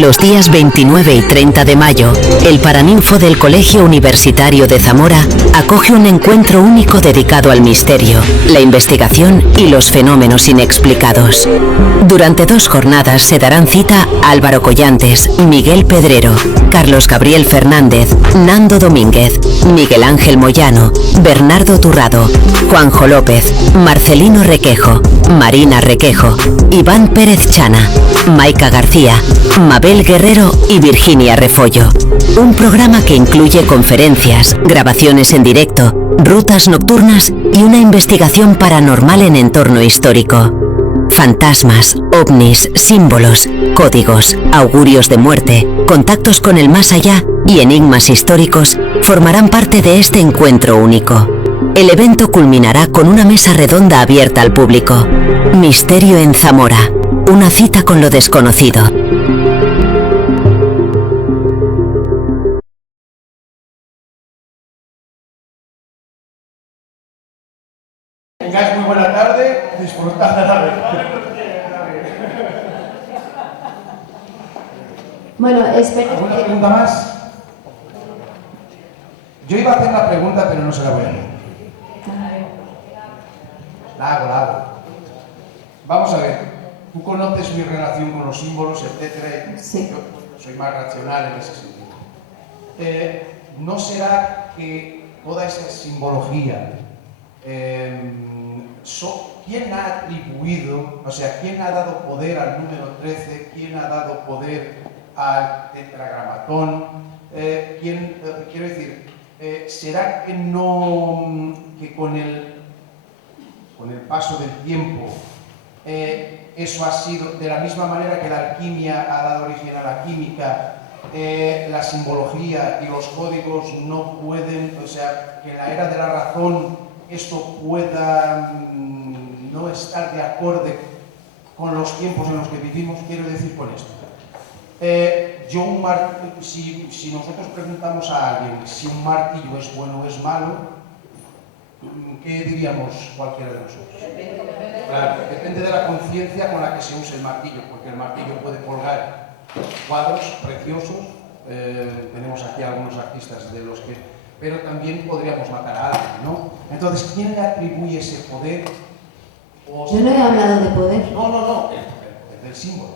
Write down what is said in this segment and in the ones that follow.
Los días 29 y 30 de mayo, el Paraninfo del Colegio Universitario de Zamora acoge un encuentro único dedicado al misterio, la investigación y los fenómenos inexplicados. Durante 2 jornadas se darán cita Álvaro Collantes, Miguel Pedrero, Carlos Gabriel Fernández, Nando Domínguez, Miguel Ángel Moyano, Bernardo Turrado, Juanjo López, Marcelino Requejo, Marina Requejo, Iván Pérez Chana, Maica García, Mabel Guerrero y Virginia Refollo. Un programa que incluye conferencias, grabaciones en directo, rutas nocturnas y una investigación paranormal en entorno histórico. Fantasmas, ovnis, símbolos, códigos, augurios de muerte, contactos con el más allá y enigmas históricos formarán parte de este encuentro único. El evento culminará con una mesa redonda abierta al público. Misterio en Zamora. Una cita con lo desconocido. Tengáis muy buena tarde, disfrutad de la vez. Bueno, espera. ¿Alguna pregunta más? Yo iba a hacer la pregunta, pero no se la voy a hacer. La hago. Vamos a ver, tú conoces mi relación con los símbolos, etcétera. Sí. Yo soy más racional en ese sentido. ¿No será que toda esa simbología, quién ha atribuido, o sea, quién ha dado poder al número 13, quién ha dado poder al tetragramatón, quiero decir, será que no, que con el paso del tiempo, eso ha sido, de la misma manera que la alquimia ha dado origen a la química, la simbología y los códigos no pueden, o sea, que en la era de la razón esto pueda no estar de acorde con los tiempos en los que vivimos? Quiero decir con esto. Si nosotros preguntamos a alguien si un martillo es bueno o es malo, ¿qué diríamos cualquiera de nosotros? Claro, depende de la conciencia con la que se use el martillo, porque el martillo puede colgar cuadros preciosos, tenemos aquí algunos artistas de los que, pero también podríamos matar a alguien, ¿no? Entonces, ¿quién le atribuye ese poder? Yo no he hablado de poder. No, el del símbolo.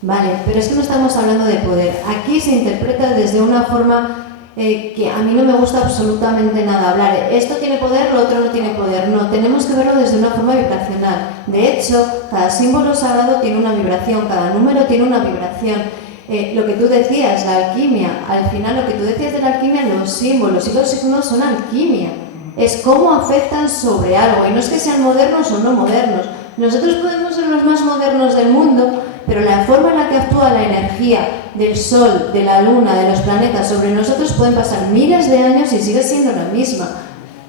Vale, pero es que no estamos hablando de poder. Aquí se interpreta desde una forma que a mí no me gusta absolutamente nada hablar. Esto tiene poder, lo otro no tiene poder. No, tenemos que verlo desde una forma vibracional. De hecho, cada símbolo sagrado tiene una vibración, cada número tiene una vibración. Lo que tú decías, la alquimia, al final lo que tú decías de la alquimia, los símbolos y los signos son alquimia. Es cómo afectan sobre algo, y no es que sean modernos o no modernos. Nosotros podemos ser los más modernos del mundo, pero la forma en la que actúa la energía del Sol, de la Luna, de los planetas sobre nosotros pueden pasar miles de años y sigue siendo la misma.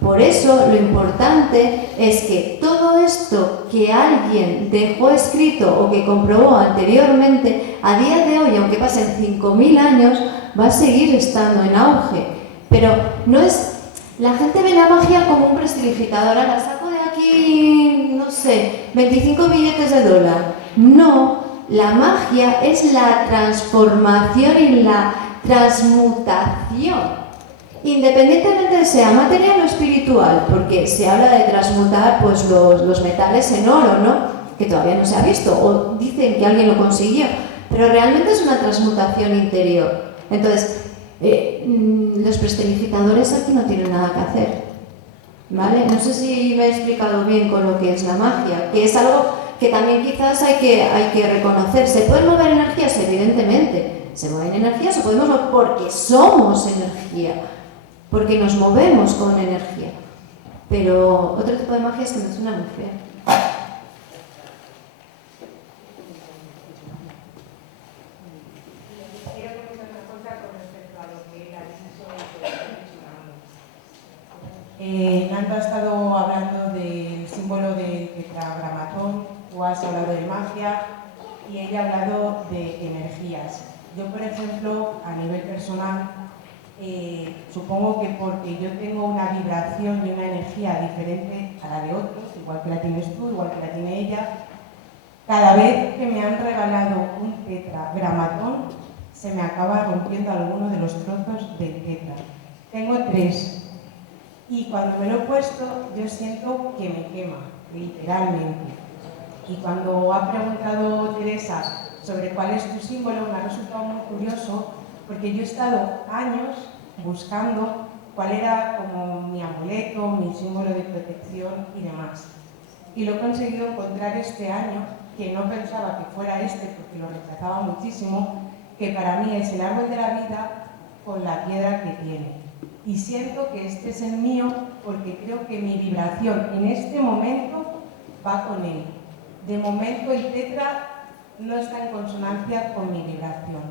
Por eso lo importante es que todo esto que alguien dejó escrito o que comprobó anteriormente, a día de hoy, aunque pasen 5.000 años, va a seguir estando en auge. Pero no es... La gente ve la magia como un prestidigitador. La saco de aquí, no sé, 25 billetes de dólar. No, la magia es la transformación y la transmutación. Independientemente de sea material o espiritual, porque se habla de transmutar pues, los metales en oro, ¿no? Que todavía no se ha visto, o dicen que alguien lo consiguió, pero realmente es una transmutación interior. Entonces, los prestidigitadores aquí no tienen nada que hacer, ¿vale? No sé si me he explicado bien con lo que es la magia, que es algo que también quizás hay que reconocer. ¿Se pueden mover energías? Evidentemente. Se mueven energías o podemos mover porque somos energía, porque nos movemos con energía. Pero otro tipo de magia es que me suena muy fea. Nando ha estado hablando del símbolo del tetragramatón, tú has hablado de magia y ella ha hablado de energías. Yo, por ejemplo, a nivel personal, supongo que porque yo tengo una vibración y una energía diferente a la de otros, igual que la tienes tú, igual que la tiene ella, cada vez que me han regalado un tetragramatón, se me acaba rompiendo alguno de los trozos del tetra. Tengo 3 y cuando me lo he puesto yo siento que me quema, literalmente. Y cuando ha preguntado Teresa sobre cuál es tu símbolo, me ha resultado muy curioso porque yo he estado años buscando cuál era como mi amuleto, mi símbolo de protección y demás. Y lo he conseguido encontrar este año, que no pensaba que fuera este porque lo rechazaba muchísimo, que para mí es el árbol de la vida con la piedra que tiene. Y siento que este es el mío porque creo que mi vibración en este momento va con él. De momento el tetra no está en consonancia con mi vibración.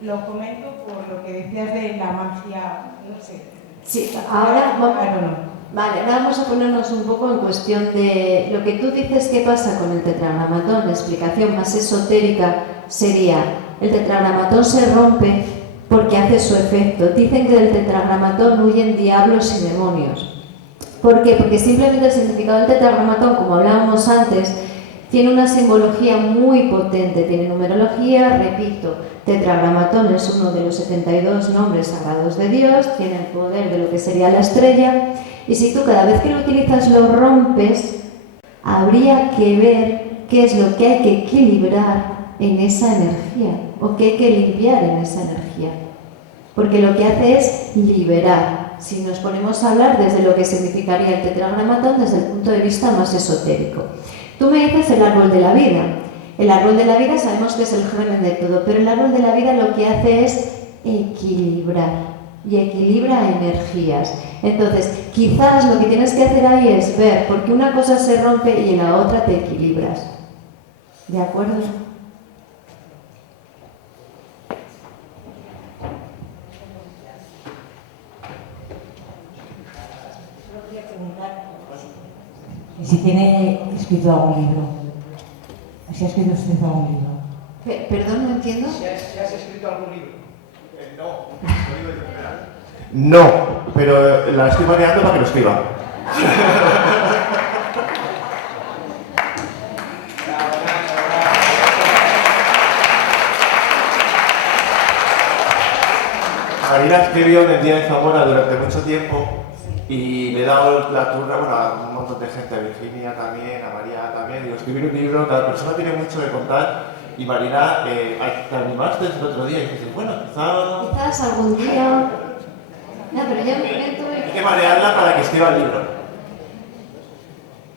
Lo comento por lo que decías de la magia, no sé. Sí, ahora vamos, Claro, no. vale, ahora vamos a ponernos un poco en cuestión de lo que tú dices que pasa con el tetragramatón. La explicación más esotérica sería: el tetragramatón se rompe porque hace su efecto. Dicen que del tetragramatón huyen diablos y demonios. ¿Por qué? Porque simplemente el significado del tetragramatón, como hablábamos antes, tiene una simbología muy potente, tiene numerología, repito, tetragramatón es uno de los 72 nombres sagrados de Dios, tiene el poder de lo que sería la estrella, y si tú cada vez que lo utilizas lo rompes, habría que ver qué es lo que hay que equilibrar en esa energía, o qué hay que limpiar en esa energía, porque lo que hace es liberar. Si nos ponemos a hablar desde lo que significaría el tetragramatón desde el punto de vista más esotérico. Tú me dices el árbol de la vida. El árbol de la vida sabemos que es el germen de todo, pero el árbol de la vida lo que hace es equilibrar y equilibra energías. Entonces, quizás lo que tienes que hacer ahí es ver por qué una cosa se rompe y en la otra te equilibras. ¿De acuerdo? Y si tiene escrito algún libro. Si ha escrito usted algún libro. Perdón, no entiendo. ¿Si has escrito algún libro? No, pero la estoy mareando para que lo escriba. Marina escribió en el Día de Zamora durante mucho tiempo y le he dado la turna, bueno, a un montón de gente, a Virginia también, a María también. Digo, escribir un libro, cada persona tiene mucho que contar. Y Marina, te animaste el otro día y dijiste, bueno, Quizás algún día... No, pero ya me meto... hay que marearla para que escriba el libro.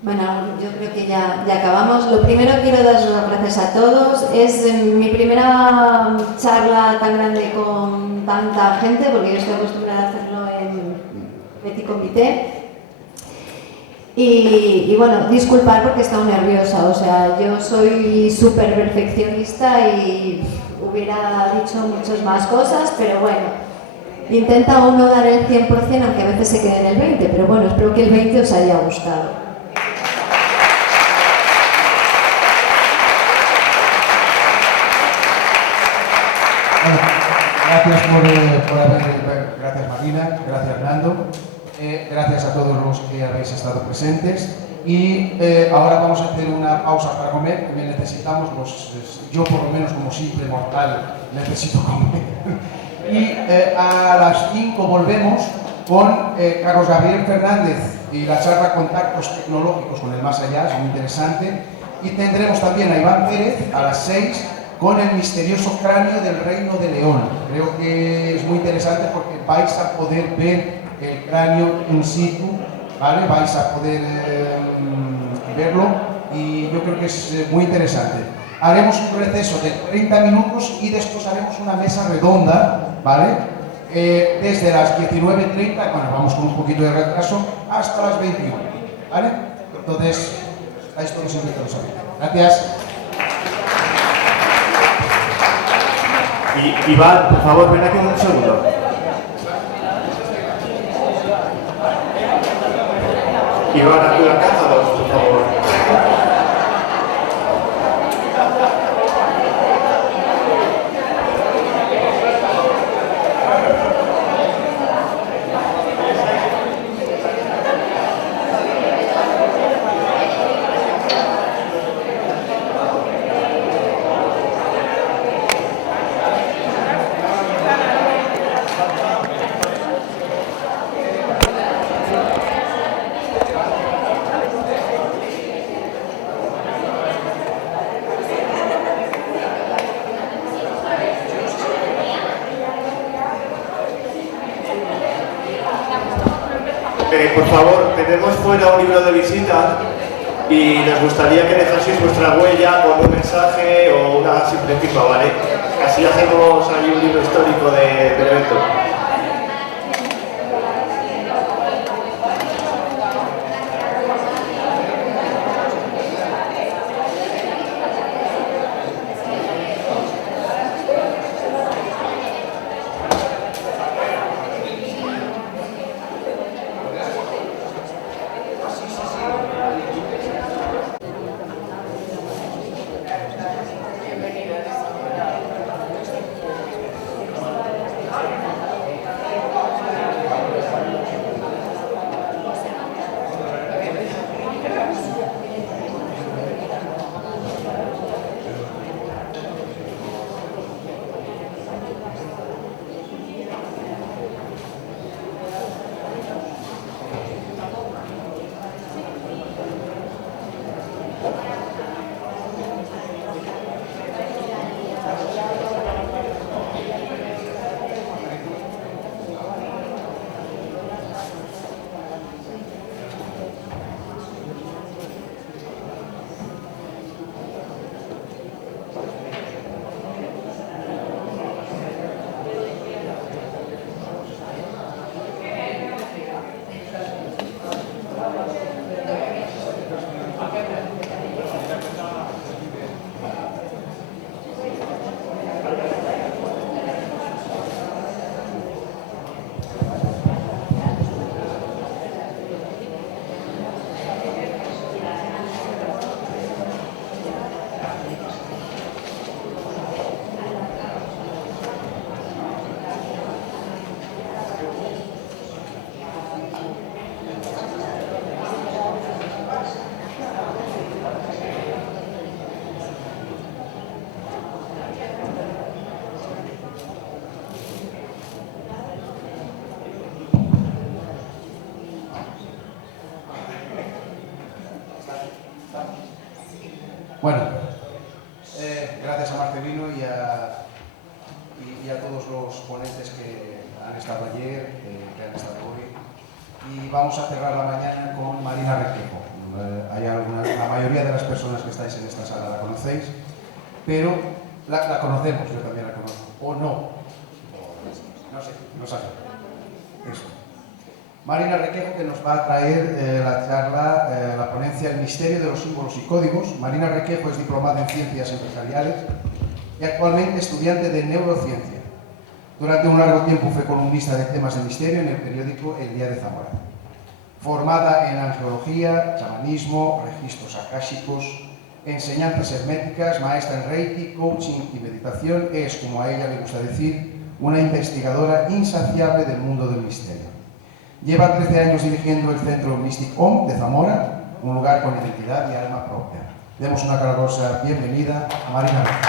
Bueno, yo creo que ya acabamos. Lo primero quiero daros las gracias a todos. Es mi primera charla tan grande con tanta gente, porque yo estoy acostumbrada a hacerlo en Petit Comité. Y bueno, disculpar porque he estado nerviosa. O sea, yo soy súper perfeccionista y hubiera dicho muchas más cosas, pero bueno. Intenta uno dar el 100%, aunque a veces se quede en el 20%, pero bueno, espero que el 20% os haya gustado. Gracias gracias Marina, gracias Nando, gracias a todos los que habéis estado presentes y ahora vamos a hacer una pausa para comer, que necesitamos, yo por lo menos como simple mortal necesito comer. Y a las 5 volvemos con Carlos Gabriel Fernández y la charla Contactos Tecnológicos con el Más Allá, es muy interesante. Y tendremos también a Iván Pérez a las 6 con el misterioso cráneo del Reino de León. Creo que es muy interesante porque vais a poder ver el cráneo in situ, ¿vale? Vais a poder verlo y yo creo que es muy interesante. Haremos un receso de 30 minutos y después haremos una mesa redonda, ¿vale? Desde las 19:30, bueno, vamos con un poquito de retraso, hasta las 21, ¿vale? Entonces, estáis todos invitados a ver. Gracias. Iván, por favor, ven aquí un segundo. Iván, aquí la casa 2, por favor. por favor, tenemos fuera un libro de visita y nos gustaría que dejaseis vuestra huella con un mensaje o una simple firma, ¿vale? Así hacemos ahí un libro histórico del evento. Bueno, gracias a Marcelino y a todos los ponentes que han estado ayer, que han estado hoy. Y vamos a cerrar la mañana con Marina Requejo. La mayoría de las personas que estáis en esta sala la conocéis, pero la conocemos, yo también la conozco, o no, no sé, no sabe. Eso. Marina Requejo, que nos va a traer la charla, la ponencia El misterio de los símbolos y códigos. Marina Requejo es diplomada en Ciencias Empresariales y actualmente estudiante de Neurociencia. Durante un largo tiempo fue columnista de temas de misterio en el periódico El Día de Zamora. Formada en angeología, chamanismo, registros akáshicos, enseñanzas herméticas, maestra en Reiki, coaching y meditación, es, como a ella le gusta decir, una investigadora insaciable del mundo del misterio. Lleva 13 años dirigiendo el Centro Mystic Home de Zamora, un lugar con identidad y alma propia. Demos una calurosa bienvenida a Marina Requejo.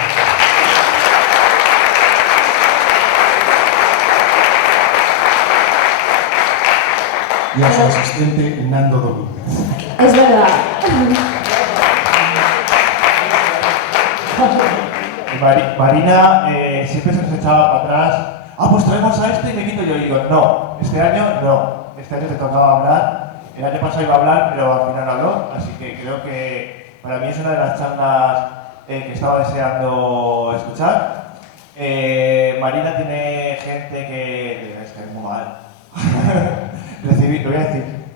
Y a su asistente Nando Domínguez. Es verdad. Marina siempre se nos echaba para atrás. Pues traemos a este y me quito yo. Y digo, no, este año no. Este año te tocaba hablar. El año pasado iba a hablar, pero al final no habló. Así que creo que para mí es una de las charlas que estaba deseando escuchar. Marina tiene gente que... Es que es muy mal.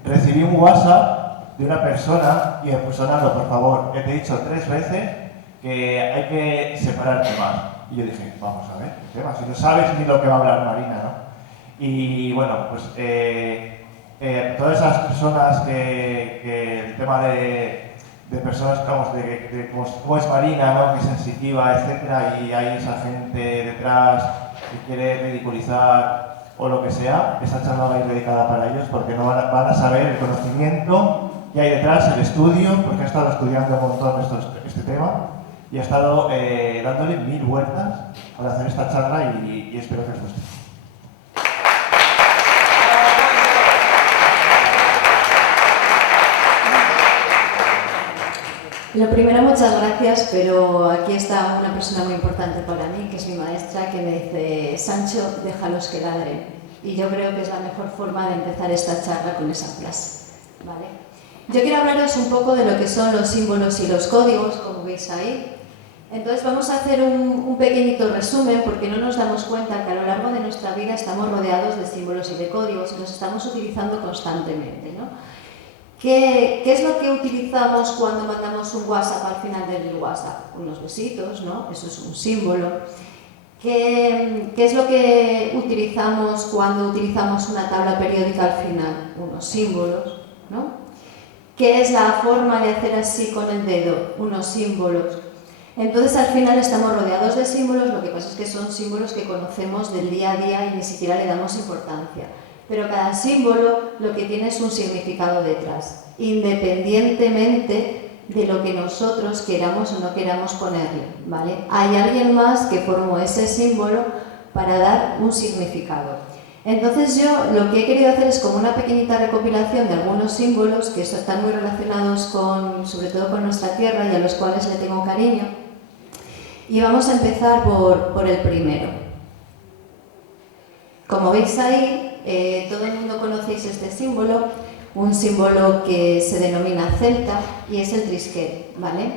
Recibí un WhatsApp de una persona y me puso, Nando, por favor, te he dicho 3 veces que hay que separar temas. Y yo dije, vamos a ver, temas, si no sabes ni lo que va a hablar Marina, ¿no? Y bueno, pues todas esas personas que el tema de personas, vamos, como es Marina, ¿no? Que es sensitiva, etcétera, y hay esa gente detrás que quiere ridiculizar o lo que sea, esa charla va a ir dedicada para ellos porque no van a saber el conocimiento que hay detrás, el estudio, porque ha estado estudiando un montón este tema y ha estado dándole 1000 vueltas para hacer esta charla y espero que os guste. Lo primero, muchas gracias, pero aquí está una persona muy importante para mí, que es mi maestra, que me dice, Sancho, déjalos que ladren. Y yo creo que es la mejor forma de empezar esta charla con esa frase, ¿vale? Yo quiero hablaros un poco de lo que son los símbolos y los códigos, como veis ahí. Entonces vamos a hacer un pequeñito resumen, porque no nos damos cuenta que a lo largo de nuestra vida estamos rodeados de símbolos y de códigos y los estamos utilizando constantemente, ¿no? ¿Qué es lo que utilizamos cuando mandamos un WhatsApp al final del WhatsApp? Unos besitos, ¿no? Eso es un símbolo. ¿Qué es lo que utilizamos cuando utilizamos una tabla periódica al final? Unos símbolos, ¿no? ¿Qué es la forma de hacer así con el dedo? Unos símbolos. Entonces al final estamos rodeados de símbolos, lo que pasa es que son símbolos que conocemos del día a día y ni siquiera le damos importancia. Pero cada símbolo lo que tiene es un significado detrás, independientemente de lo que nosotros queramos o no queramos ponerle, ¿vale? Hay alguien más que formó ese símbolo para dar un significado. Entonces yo lo que he querido hacer es como una pequeñita recopilación de algunos símbolos que están muy relacionados sobre todo con nuestra tierra y a los cuales le tengo cariño. Y vamos a empezar por el primero. Como veis ahí, todo el mundo conocéis este símbolo, un símbolo que se denomina celta y es el trisquel, ¿vale?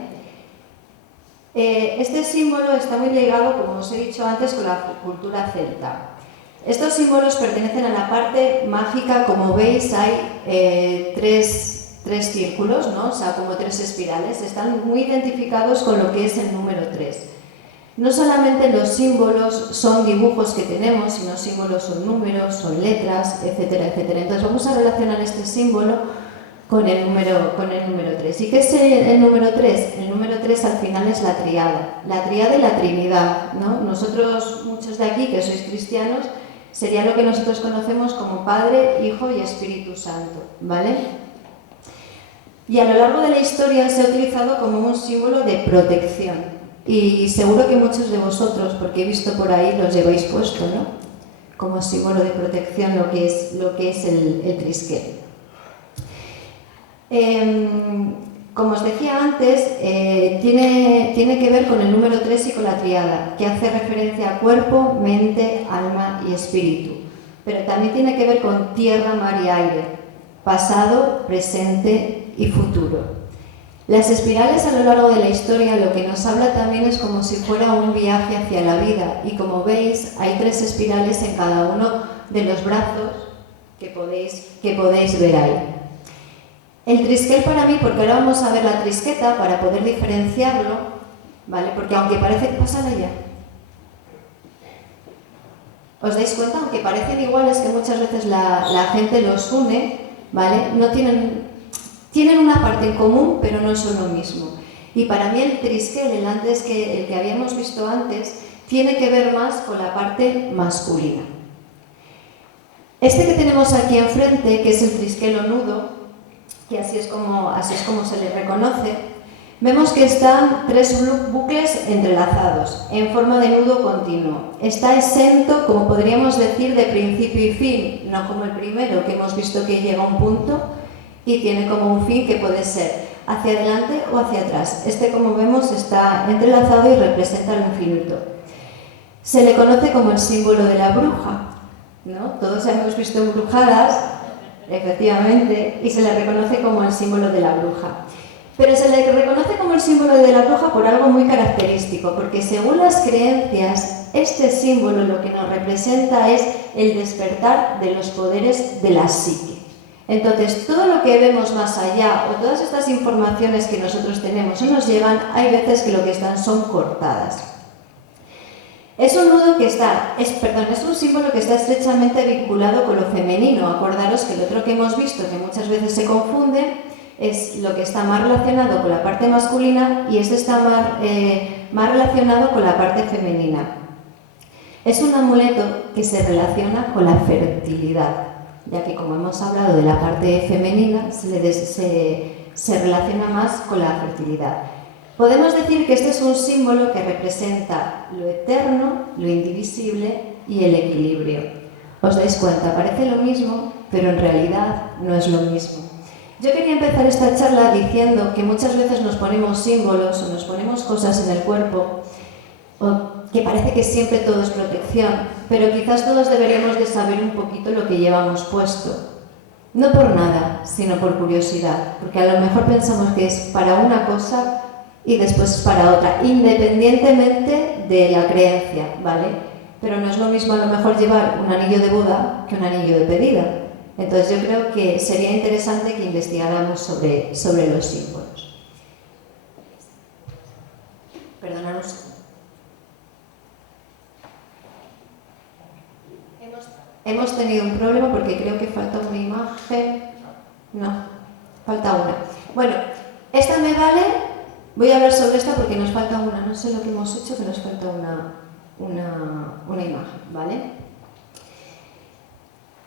Este símbolo está muy ligado, como os he dicho antes, con la cultura celta. Estos símbolos pertenecen a la parte mágica, como veis hay tres círculos, ¿no? O sea, como tres espirales, están muy identificados con lo que es el número 3. No solamente los símbolos son dibujos que tenemos, sino símbolos son números, son letras, etcétera, etcétera. Entonces vamos a relacionar este símbolo con el número 3. ¿Y qué es el número 3? El número 3 al final es la tríada y la Trinidad, ¿no? Nosotros, muchos de aquí que sois cristianos, sería lo que nosotros conocemos como Padre, Hijo y Espíritu Santo, ¿vale? Y a lo largo de la historia se ha utilizado como un símbolo de protección. Y seguro que muchos de vosotros, porque he visto por ahí, los lleváis puesto, ¿no? Como símbolo de protección lo que es el trisquel. Como os decía antes, tiene que ver con el número 3 y con la tríada, que hace referencia a cuerpo, mente, alma y espíritu. Pero también tiene que ver con tierra, mar y aire, pasado, presente y futuro. Las espirales a lo largo de la historia lo que nos habla también es como si fuera un viaje hacia la vida, y como veis hay 3 espirales en cada uno de los brazos que podéis ver ahí. El trisquel para mí, porque ahora vamos a ver la trisqueta para poder diferenciarlo, ¿vale? Porque aunque parece que pasan allá, ¿os dais cuenta? Aunque parecen iguales, que muchas veces la gente los une, ¿vale? No tienen una parte en común, pero no son lo mismo. Y para mí el trisquel, el que habíamos visto antes, tiene que ver más con la parte masculina. Este que tenemos aquí enfrente, que es el trisquel o nudo, que así es como se le reconoce, vemos que están 3 bucles entrelazados, en forma de nudo continuo. Está exento, como podríamos decir, de principio y fin, no como el primero, que hemos visto que llega a un punto y tiene como un fin que puede ser hacia adelante o hacia atrás. Este, como vemos, está entrelazado y representa el infinito. Se le conoce como el símbolo de la bruja, ¿no? Todos hemos visto embrujadas, efectivamente, y se le reconoce como el símbolo de la bruja. Pero se le reconoce como el símbolo de la bruja por algo muy característico, porque según las creencias, este símbolo lo que nos representa es el despertar de los poderes de la psique. Entonces, todo lo que vemos más allá, o todas estas informaciones que nosotros tenemos o nos llegan, hay veces que lo que están son cortadas. Es un nudo que es un símbolo que está estrechamente vinculado con lo femenino. Acordaros que el otro que hemos visto, que muchas veces se confunde, es lo que está más relacionado con la parte masculina y este está más relacionado con la parte femenina. Es un amuleto que se relaciona con la fertilidad, ya que como hemos hablado de la parte femenina, se relaciona más con la fertilidad. Podemos decir que este es un símbolo que representa lo eterno, lo indivisible y el equilibrio. ¿Os dais cuenta? Parece lo mismo, pero en realidad no es lo mismo. Yo quería empezar esta charla diciendo que muchas veces nos ponemos símbolos o nos ponemos cosas en el cuerpo, o que parece que siempre todo es protección percepción, pero quizás todos deberíamos de saber un poquito lo que llevamos puesto. No por nada, sino por curiosidad, porque a lo mejor pensamos que es para una cosa y después es para otra, independientemente de la creencia, ¿vale? Pero no es lo mismo a lo mejor llevar un anillo de boda que un anillo de pedida. Entonces yo creo que sería interesante que investigáramos sobre los símbolos. Perdonad un segundo. Hemos tenido un problema porque creo que falta una imagen. No, falta una. Bueno, esta me vale. Voy a hablar sobre esta porque nos falta una. No sé lo que hemos hecho, que nos falta una imagen, ¿vale?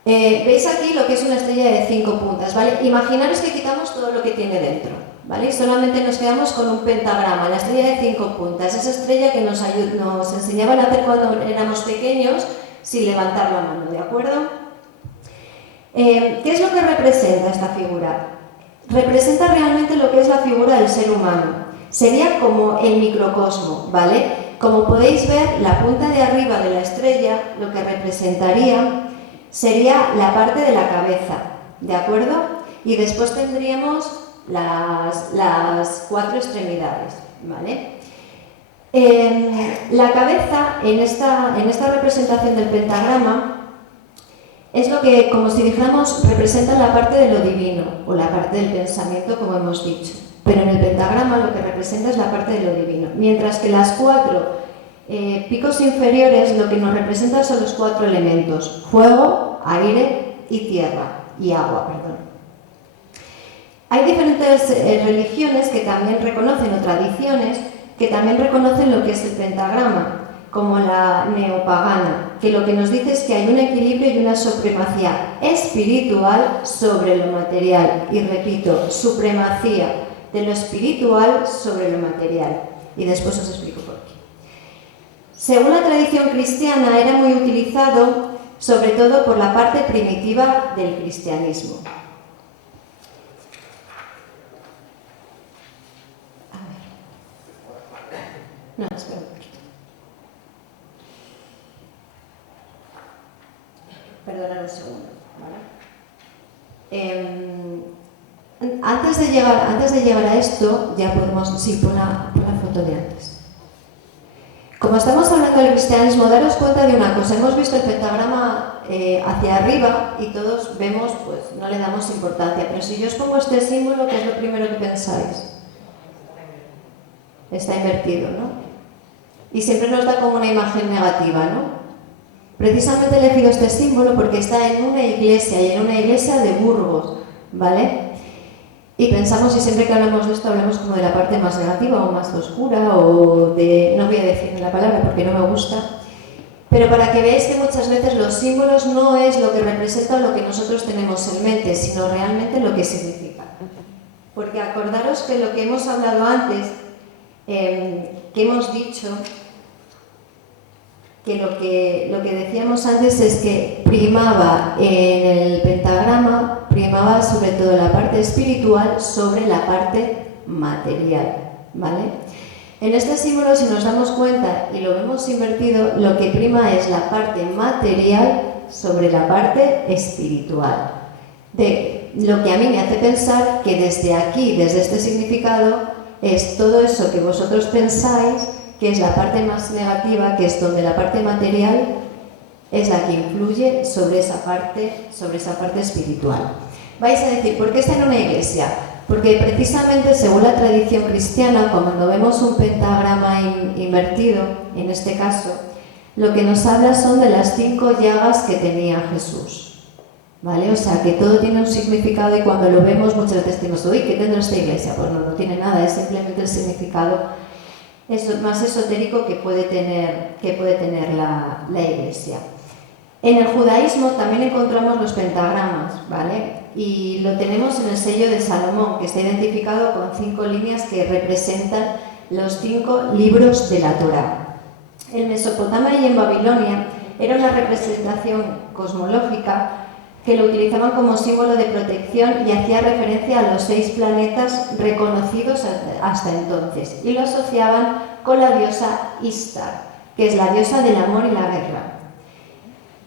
Veis aquí lo que es una estrella de 5 puntas, ¿vale? Imaginaros que quitamos todo lo que tiene dentro, ¿vale? Y solamente nos quedamos con un pentagrama, la estrella de 5 puntas, esa estrella que nos enseñaban a hacer cuando éramos pequeños sin levantar la mano, ¿de acuerdo? ¿Qué es lo que representa esta figura? Representa realmente lo que es la figura del ser humano. Sería como el microcosmo, ¿vale? Como podéis ver, la punta de arriba de la estrella lo que representaría sería la parte de la cabeza, ¿de acuerdo? Y después tendríamos las 4 extremidades, ¿vale? La cabeza, en esta representación del pentagrama, es lo que, como si dijéramos, representa la parte de lo divino, o la parte del pensamiento, como hemos dicho. Pero en el pentagrama lo que representa es la parte de lo divino. Mientras que las 4 picos inferiores lo que nos representan son los 4 elementos: fuego, aire y tierra, y agua, perdón. Hay diferentes religiones que también reconocen, o tradiciones, que también reconocen lo que es el pentagrama, como la neopagana, que lo que nos dice es que hay un equilibrio y una supremacía espiritual sobre lo material. Y repito, supremacía de lo espiritual sobre lo material. Y después os explico por qué. Según la tradición cristiana, era muy utilizado sobre todo por la parte primitiva del cristianismo. No, espera un poquito. Perdonad un segundo, ¿vale? Antes de llegar a esto, ya podemos... Sí, pon la foto de antes. Como estamos hablando del cristianismo, daros cuenta de una cosa. Hemos visto el pentagrama hacia arriba y todos vemos, pues no le damos importancia. Pero si yo os pongo este símbolo, ¿qué es lo primero que pensáis? Está invertido, ¿no? Y siempre nos da como una imagen negativa, ¿no? Precisamente he elegido este símbolo porque está en una iglesia, y en una iglesia de Burgos, ¿vale? Y pensamos, y siempre que hablamos de esto, hablamos como de la parte más negativa o más oscura, o de... no voy a decir la palabra porque no me gusta, pero para que veáis que muchas veces los símbolos no es lo que representa o lo que nosotros tenemos en mente, sino realmente lo que significa. Porque acordaros que lo que hemos hablado antes, que hemos dicho, que lo que decíamos antes es que primaba en el pentagrama, primaba sobre todo la parte espiritual sobre la parte material, ¿vale? En este símbolo, si nos damos cuenta y lo vemos invertido, lo que prima es la parte material sobre la parte espiritual. De lo que a mí me hace pensar que desde aquí, desde este significado, es todo eso que vosotros pensáis que es la parte más negativa, que es donde la parte material es la que influye sobre esa parte espiritual. Vais a decir, ¿por qué está en una iglesia? Porque precisamente según la tradición cristiana, cuando vemos un pentagrama invertido, en este caso, lo que nos habla son de las 5 llagas que tenía Jesús, ¿vale? O sea, que todo tiene un significado y cuando lo vemos muchas veces decimos, uy, ¿qué tendrá esta iglesia? Pues no tiene nada, es simplemente el significado más esotérico que puede tener la iglesia. En el judaísmo también encontramos los pentagramas, ¿vale? Y lo tenemos en el sello de Salomón, que está identificado con 5 líneas que representan los 5 libros de la Torá. En Mesopotamia y en Babilonia era una representación cosmológica que lo utilizaban como símbolo de protección y hacía referencia a los 6 planetas reconocidos hasta entonces, y lo asociaban con la diosa Ishtar, que es la diosa del amor y la guerra.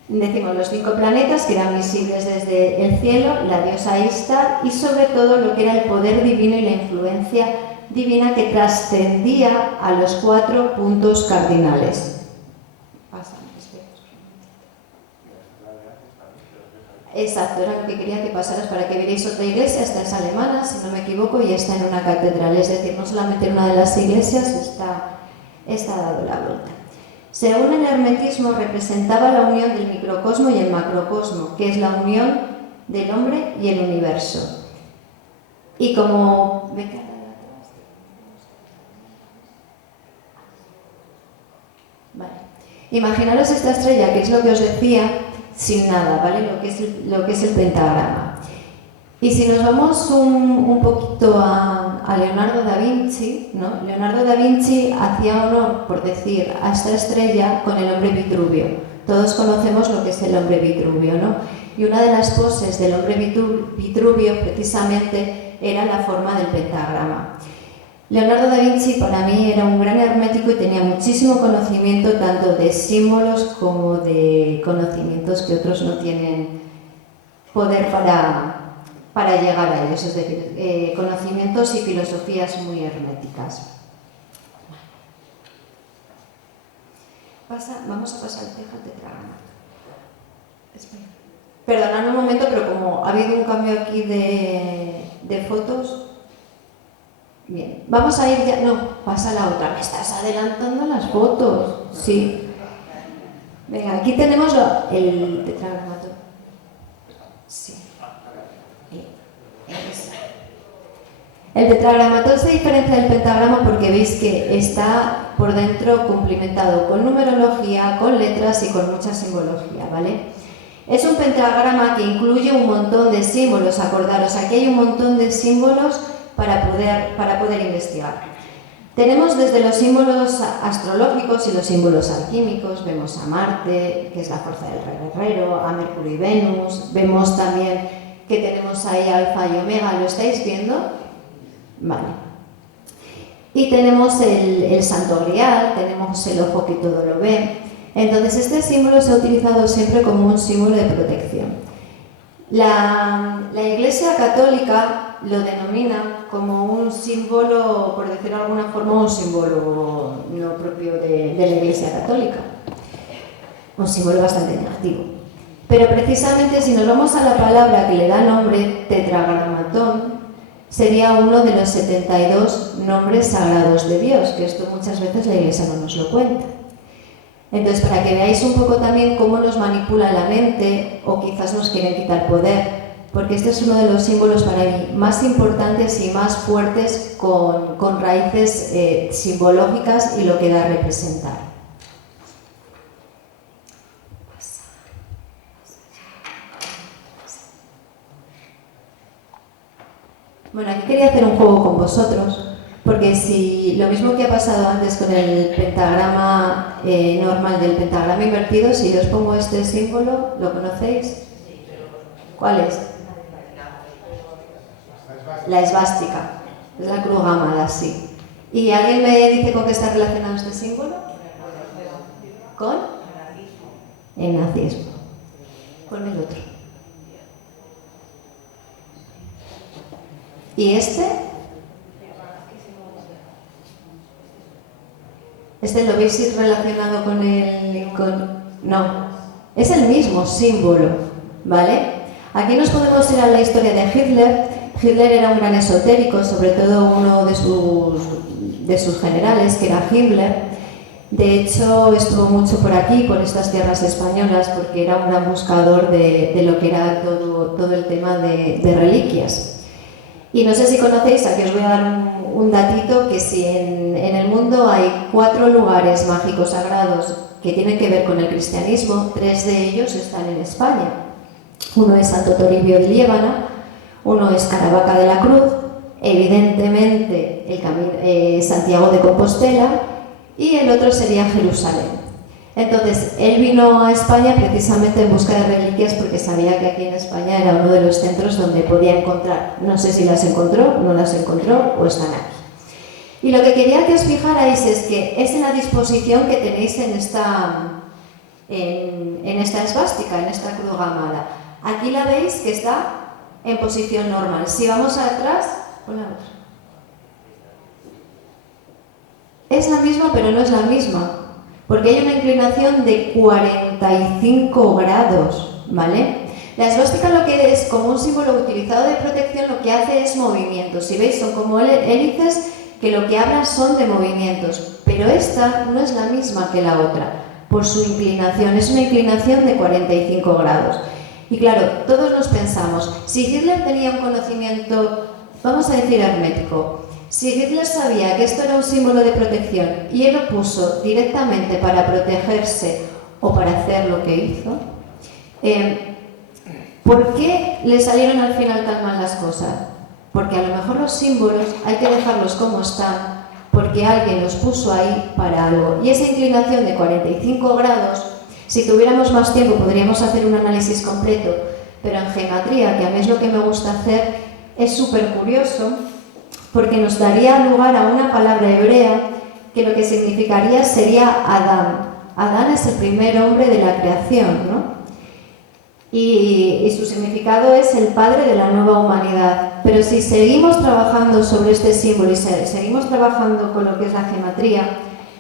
Decimos los 5 planetas que eran visibles desde el cielo, la diosa Ishtar y sobre todo lo que era el poder divino y la influencia divina que trascendía a los 4 puntos cardinales. Exacto, era lo que quería que pasaras para que vierais otra iglesia. Esta es alemana, si no me equivoco, y está en una catedral, es decir, no solamente en una de las iglesias está dado la vuelta. Según el hermetismo, representaba la unión del microcosmo y el macrocosmo, que es la unión del hombre y el universo. Y como... Vale. Imaginaros esta estrella, que es lo que os decía, sin nada, ¿vale? Lo que es el pentagrama. Y si nos vamos un poquito a Leonardo da Vinci, ¿no? Leonardo da Vinci hacía honor, por decir, a esta estrella con el hombre Vitruvio. Todos conocemos lo que es el hombre Vitruvio, ¿no? Y una de las poses del hombre Vitruvio, precisamente, era la forma del pentagrama. Leonardo da Vinci para mí era un gran hermético y tenía muchísimo conocimiento tanto de símbolos como de conocimientos que otros no tienen poder para llegar a ellos, es decir, conocimientos y filosofías muy herméticas. Vamos a pasar al tetragrama. Perdonad un momento, pero como ha habido un cambio aquí de fotos... Bien, vamos a ir ya... No, pasa la otra. Me estás adelantando las fotos. Sí. Venga, aquí tenemos el tetragramato. Sí. El tetragramatón se diferencia del pentagrama porque veis que está por dentro cumplimentado con numerología, con letras y con mucha simbología, ¿vale? Es un pentagrama que incluye un montón de símbolos. Acordaros, aquí hay un montón de símbolos para poder investigar. Tenemos desde los símbolos astrológicos y los símbolos alquímicos, vemos a Marte, que es la fuerza del guerrero, a Mercurio y Venus, vemos también que tenemos ahí Alfa y Omega, ¿lo estáis viendo? Vale. Y tenemos el Santo Grial, tenemos el ojo que todo lo ve. Entonces este símbolo se ha utilizado siempre como un símbolo de protección. La Iglesia Católica lo denomina como un símbolo, por decirlo de alguna forma, un símbolo no propio de la Iglesia Católica. Un símbolo bastante negativo. Pero precisamente si nos vamos a la palabra que le da nombre, tetragramatón, sería uno de los 72 nombres sagrados de Dios, que esto muchas veces la Iglesia no nos lo cuenta. Entonces, para que veáis un poco también cómo nos manipula la mente o quizás nos quieren quitar poder, porque este es uno de los símbolos para mí más importantes y más fuertes con raíces simbológicas y lo que da a representar. Bueno, aquí quería hacer un juego con vosotros, porque si lo mismo que ha pasado antes con el pentagrama normal del pentagrama invertido, si yo os pongo este símbolo, ¿lo conocéis? ¿Cuál es? La esvástica, es la cruz gamada, sí. ¿Y alguien me dice con qué está relacionado este símbolo? ¿Con? El nazismo. Con el otro. ¿Y este? ¿Este lo veis relacionado con el...? No, es el mismo símbolo, ¿vale? Aquí nos podemos ir a la historia de Hitler. Hitler era un gran esotérico, sobre todo uno de sus generales, que era Himmler. De hecho, estuvo mucho por aquí, por estas tierras españolas, porque era un gran buscador de lo que era todo el tema de reliquias. Y no sé si conocéis, aquí os voy a dar un datito, que si en el mundo hay 4 lugares mágicos sagrados que tienen que ver con el cristianismo, 3 de ellos están en España. Uno es Santo Toribio de Liébana, uno es Caravaca de la Cruz, evidentemente Santiago de Compostela y el otro sería Jerusalén. Entonces, él vino a España precisamente en busca de reliquias porque sabía que aquí en España era uno de los centros donde podía encontrar. No sé si las encontró, no las encontró o están aquí. Y lo que quería que os fijarais es que es en la disposición que tenéis en en esta esvástica, en esta cruz gamada. Aquí la veis que está en posición normal. Si vamos atrás, pon la otra. Es la misma, pero no es la misma, porque hay una inclinación de 45 grados, ¿vale? La esvástica lo que es, como un símbolo utilizado de protección, lo que hace es movimientos. Si veis, son como hélices que lo que hablan son de movimientos, pero esta no es la misma que la otra, por su inclinación. Es una inclinación de 45 grados. Y claro, todos nos pensamos, si Hitler tenía un conocimiento, vamos a decir hermético, si Hitler sabía que esto era un símbolo de protección y él lo puso directamente para protegerse o para hacer lo que hizo, ¿por qué le salieron al final tan mal las cosas? Porque a lo mejor los símbolos hay que dejarlos como están, porque alguien los puso ahí para algo. Y esa inclinación de 45 grados, si tuviéramos más tiempo podríamos hacer un análisis completo, pero en geometría, que a mí es lo que me gusta hacer, es súper curioso, porque nos daría lugar a una palabra hebrea que lo que significaría sería Adán. Adán es el primer hombre de la creación, ¿no? Y su significado es el padre de la nueva humanidad. Pero si seguimos trabajando sobre este símbolo y seguimos trabajando con lo que es la geometría,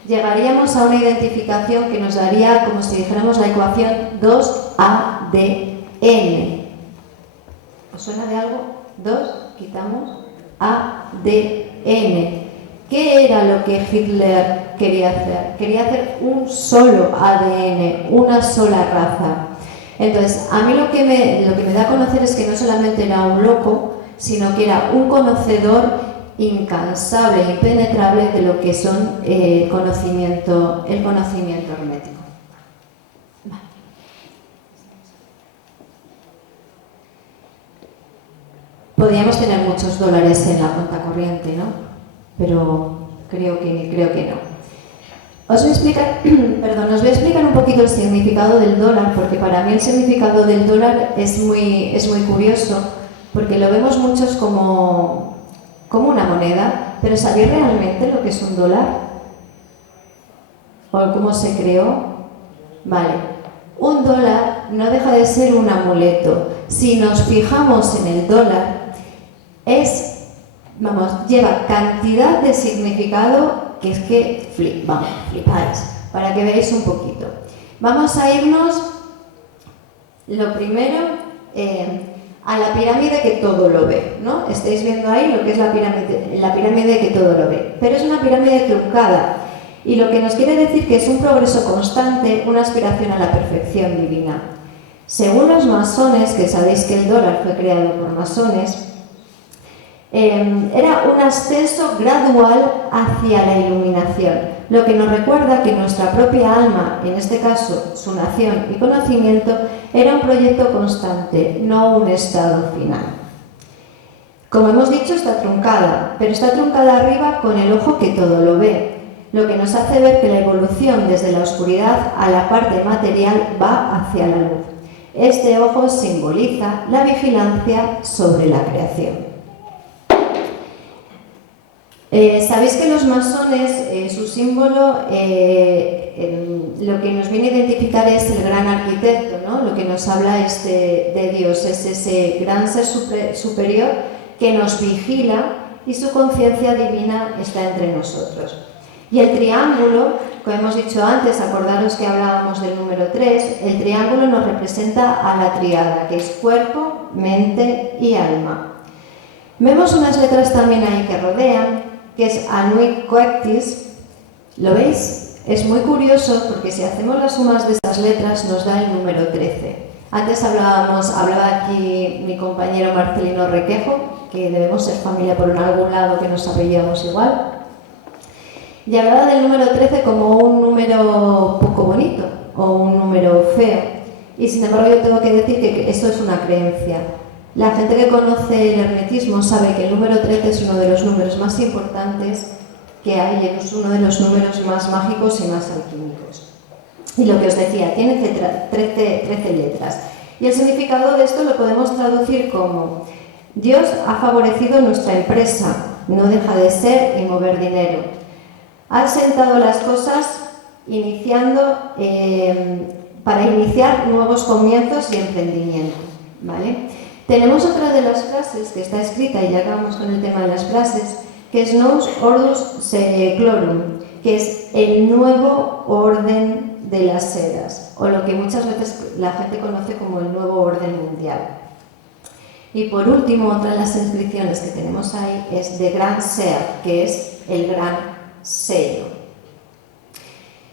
llegaríamos a una identificación que nos daría, como si dijéramos la ecuación 2ADN. ¿Os suena de algo? 2, quitamos ADN. ¿Qué era lo que Hitler quería hacer? Quería hacer un solo ADN, una sola raza. Entonces, a mí lo que me da a conocer es que no solamente era un loco, sino que era un conocedor incansable, impenetrable de lo que son el conocimiento hermético. Vale. Podríamos tener muchos dólares en la cuenta corriente, ¿no? Pero creo que no. Os voy a explicar un poquito el significado del dólar, porque para mí el significado del dólar es muy curioso, porque lo vemos muchos como una moneda, pero ¿sabéis realmente lo que es un dólar? ¿O cómo se creó? Vale, un dólar no deja de ser un amuleto. Si nos fijamos en el dólar, lleva cantidad de significado que es que flipáis, para que veáis un poquito. Vamos a irnos, lo primero, a la pirámide que todo lo ve, ¿no? Estáis viendo ahí lo que es la pirámide que todo lo ve, pero es una pirámide truncada, y lo que nos quiere decir que es un progreso constante, una aspiración a la perfección divina. Según los masones, que sabéis que el dólar fue creado por masones, era un ascenso gradual hacia la iluminación, lo que nos recuerda que nuestra propia alma, en este caso su nación y conocimiento, era un proyecto constante, no un estado final. Como hemos dicho, está truncada, pero está truncada arriba con el ojo que todo lo ve, lo que nos hace ver que la evolución desde la oscuridad a la parte material va hacia la luz. Este ojo simboliza la vigilancia sobre la creación. Sabéis que los masones, su símbolo, lo que nos viene a identificar es el gran arquitecto, ¿no? Lo que nos habla es de Dios, es ese gran ser superior que nos vigila y su conciencia divina está entre nosotros. Y el triángulo, como hemos dicho antes, acordaros que hablábamos del número 3, el triángulo nos representa a la tríada, que es cuerpo, mente y alma. Vemos unas letras también ahí que rodean, que es Anuit Coectis. ¿Lo veis? Es muy curioso porque si hacemos las sumas de esas letras nos da el número 13. Antes hablaba aquí mi compañero Marcelino Requejo, que debemos ser familia por algún lado, que nos apellidamos igual, y hablaba del número 13 como un número poco bonito o un número feo. Y sin embargo yo tengo que decir que esto es una creencia. La gente que conoce el hermetismo sabe que el número 13 es uno de los números más importantes que hay, es uno de los números más mágicos y más alquímicos. Y lo que os decía, tiene 13 letras. Y el significado de esto lo podemos traducir como: Dios ha favorecido nuestra empresa, no deja de ser y mover dinero. Ha sentado las cosas iniciando para iniciar nuevos comienzos y emprendimiento, ¿vale? Tenemos otra de las frases que está escrita, y ya acabamos con el tema de las frases, que es Nous Ordus Seclorum, que es el nuevo orden de las eras, o lo que muchas veces la gente conoce como el nuevo orden mundial. Y por último, otra de las inscripciones que tenemos ahí es de Grand Ser, que es el gran sello.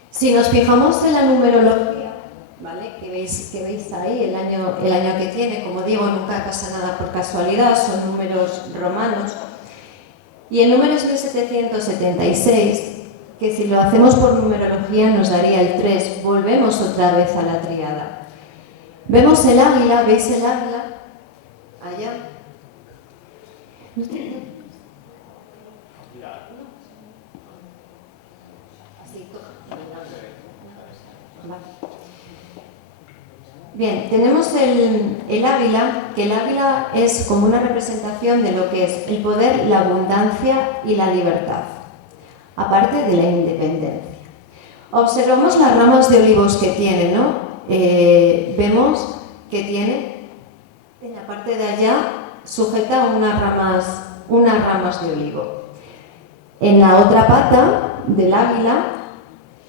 Si nos fijamos en la numerología, ¿vale? que veis ahí, el año que tiene, como digo, nunca pasa nada por casualidad, son números romanos. Y el número es 1776, que si lo hacemos por numerología nos daría el 3. Volvemos otra vez a la tríada. Vemos el águila, ¿veis el águila? Allá. Bien, tenemos el águila, que el águila es como una representación de lo que es el poder, la abundancia y la libertad, aparte de la independencia. Observamos las ramas de olivos que tiene, ¿no? Vemos que tiene, en la parte de allá, sujeta unas ramas de olivo. En la otra pata del águila,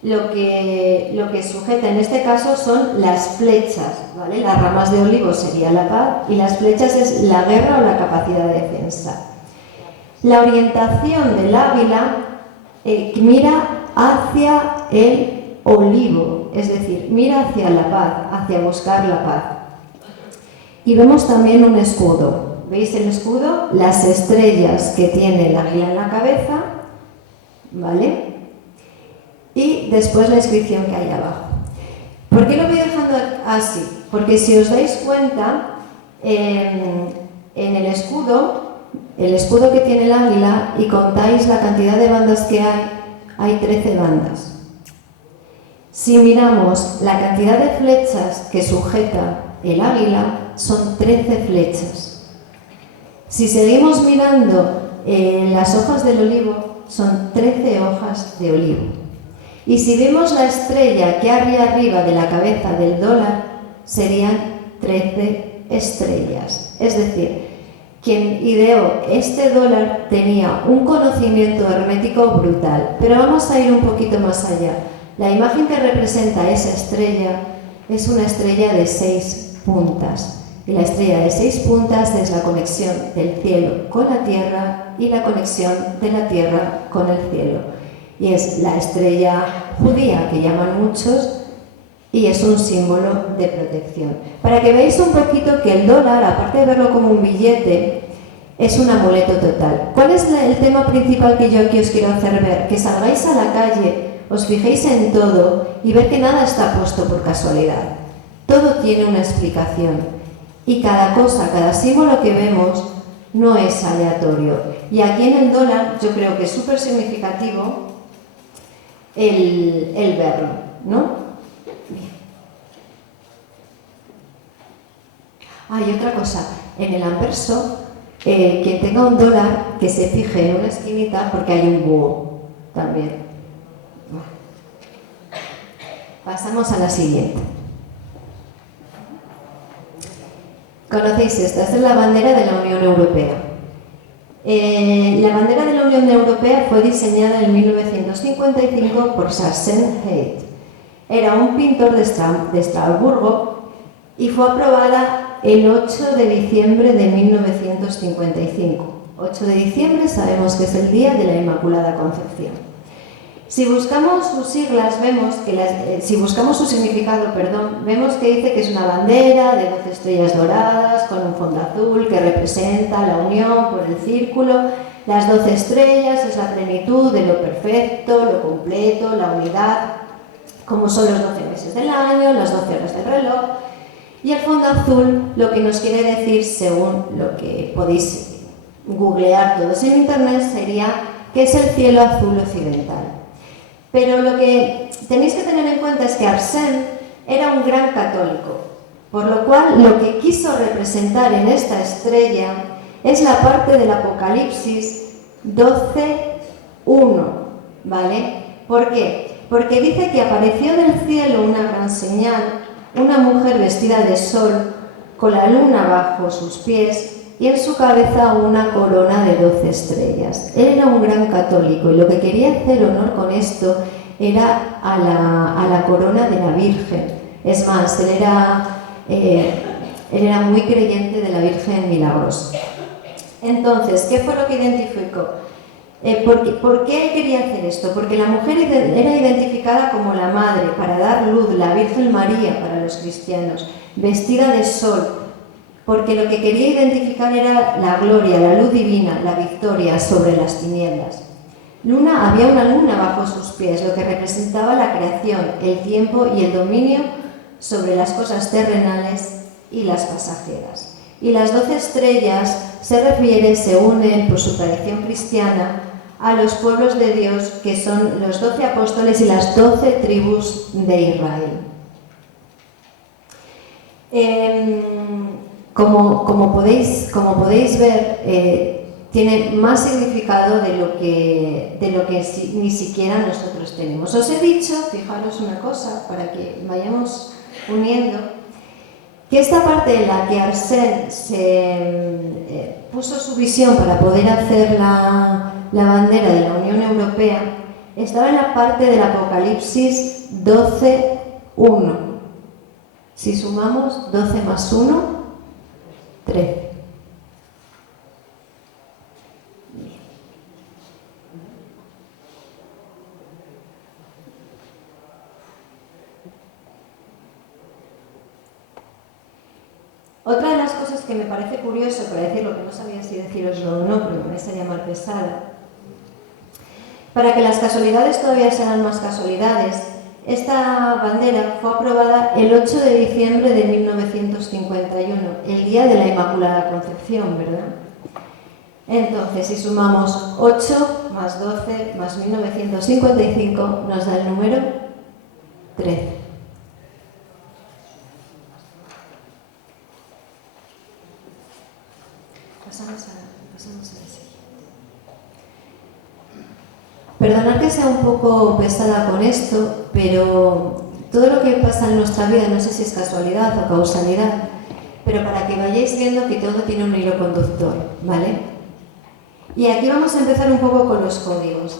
lo que sujeta en este caso son las flechas, ¿vale? Las ramas de olivo sería la paz y las flechas es la guerra o la capacidad de defensa. La orientación del águila mira hacia el olivo, es decir, mira hacia la paz, hacia buscar la paz. Y vemos también un escudo. ¿Veis el escudo? Las estrellas que tiene el águila en la cabeza, ¿vale? Y después la inscripción que hay abajo. ¿Por qué lo voy dejando así? Porque si os dais cuenta, en el escudo que tiene el águila, y contáis la cantidad de bandas que hay 13 bandas. Si miramos la cantidad de flechas que sujeta el águila, son 13 flechas. Si seguimos mirando las hojas del olivo, son 13 hojas de olivo. Y si vemos la estrella que hay arriba de la cabeza del dólar, serían 13 estrellas. Es decir, quien ideó este dólar tenía un conocimiento hermético brutal. Pero vamos a ir un poquito más allá. La imagen que representa esa estrella es una estrella de 6 puntas. Y la estrella de 6 puntas es la conexión del cielo con la tierra y la conexión de la tierra con el cielo. Y es la estrella judía que llaman muchos y es un símbolo de protección. Para que veáis un poquito que el dólar, aparte de verlo como un billete, es un amuleto total. ¿Cuál es el tema principal que yo aquí os quiero hacer ver? Que salgáis a la calle, os fijéis en todo y ver que nada está puesto por casualidad. Todo tiene una explicación. Y cada cosa, cada símbolo que vemos no es aleatorio. Y aquí en el dólar yo creo que es súper significativo el verlo, ¿no? Bien. Hay otra cosa, en el anverso, quien tenga un dólar, que se fije en una esquinita porque hay un búho también. Bueno. Pasamos a la siguiente. ¿Conocéis esta? Esta es la bandera de la Unión Europea. La bandera de la Unión Europea fue diseñada en 1955 por Sarsen Heydt. Era un pintor de Estrasburgo y fue aprobada el 8 de diciembre de 1955. 8 de diciembre sabemos que es el día de la Inmaculada Concepción. Si buscamos sus siglas, vemos que si buscamos su significado, vemos que dice que es una bandera de 12 estrellas doradas con un fondo azul que representa la unión por el círculo. Las 12 estrellas es la plenitud de lo perfecto, lo completo, la unidad, como son los 12 meses del año, las 12 horas del reloj. Y el fondo azul lo que nos quiere decir, según lo que podéis googlear todos en internet, sería que es el cielo azul occidental. Pero lo que tenéis que tener en cuenta es que Arsène era un gran católico, por lo cual lo que quiso representar en esta estrella es la parte del Apocalipsis 12:1, ¿vale? ¿Por qué? Porque dice que apareció del cielo una gran señal una mujer vestida de sol, con la luna bajo sus pies y en su cabeza una corona de 12 estrellas. Él era un gran católico y lo que quería hacer honor con esto era a la corona de la Virgen. Es más, él era muy creyente de la Virgen Milagrosa. Entonces, ¿qué fue lo que identificó? ¿Por qué él quería hacer esto? Porque la mujer era identificada como la madre para dar luz, la Virgen María para los cristianos, vestida de sol, porque lo que quería identificar era la gloria, la luz divina, la victoria sobre las tinieblas. Había una luna bajo sus pies, lo que representaba la creación, el tiempo y el dominio sobre las cosas terrenales y las pasajeras. Y las 12 estrellas se refiere, según él, por su tradición cristiana, a los pueblos de Dios, que son los 12 apóstoles y las 12 tribus de Israel. Como podéis ver, tiene más significado de lo que ni siquiera nosotros tenemos. Os he dicho, fijaros una cosa, para que vayamos uniendo, que esta parte en la que Arsène puso su visión para poder hacer la bandera de la Unión Europea estaba en la parte del Apocalipsis 12:1. Si sumamos 12 más 1, 13. Otra de las cosas que me parece curioso, para decirlo, que no sabía si deciroslo o no, pero me vais a llamar pesada, para que las casualidades todavía sean más casualidades, esta bandera fue aprobada el 8 de diciembre de 1951, el día de la Inmaculada Concepción, ¿verdad? Entonces, si sumamos 8 más 12 más 1955, nos da el número 13. Pasamos a la siguiente. Perdonad que sea un poco pesada con esto, pero todo lo que pasa en nuestra vida, no sé si es casualidad o causalidad, pero para que vayáis viendo que todo tiene un hilo conductor, ¿vale? Y aquí vamos a empezar un poco con los códigos.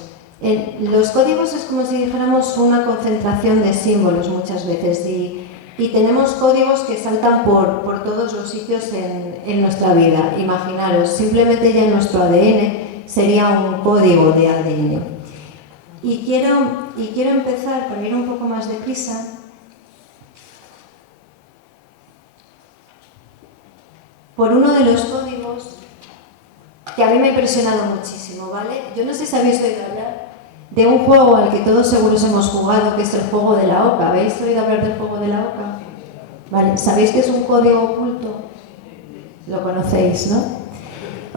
Los códigos es como si dijéramos una concentración de símbolos muchas veces y tenemos códigos que saltan por todos los sitios en nuestra vida. Imaginaros, simplemente ya en nuestro ADN sería un código de ADN. Y quiero empezar, por ir un poco más deprisa, por uno de los códigos que a mí me ha impresionado muchísimo, ¿vale? Yo no sé si habéis oído hablar de un juego al que todos seguros hemos jugado, que es el juego de la oca. ¿Habéis oído hablar del juego de la oca? Vale, ¿sabéis que es un código oculto? Lo conocéis, ¿no?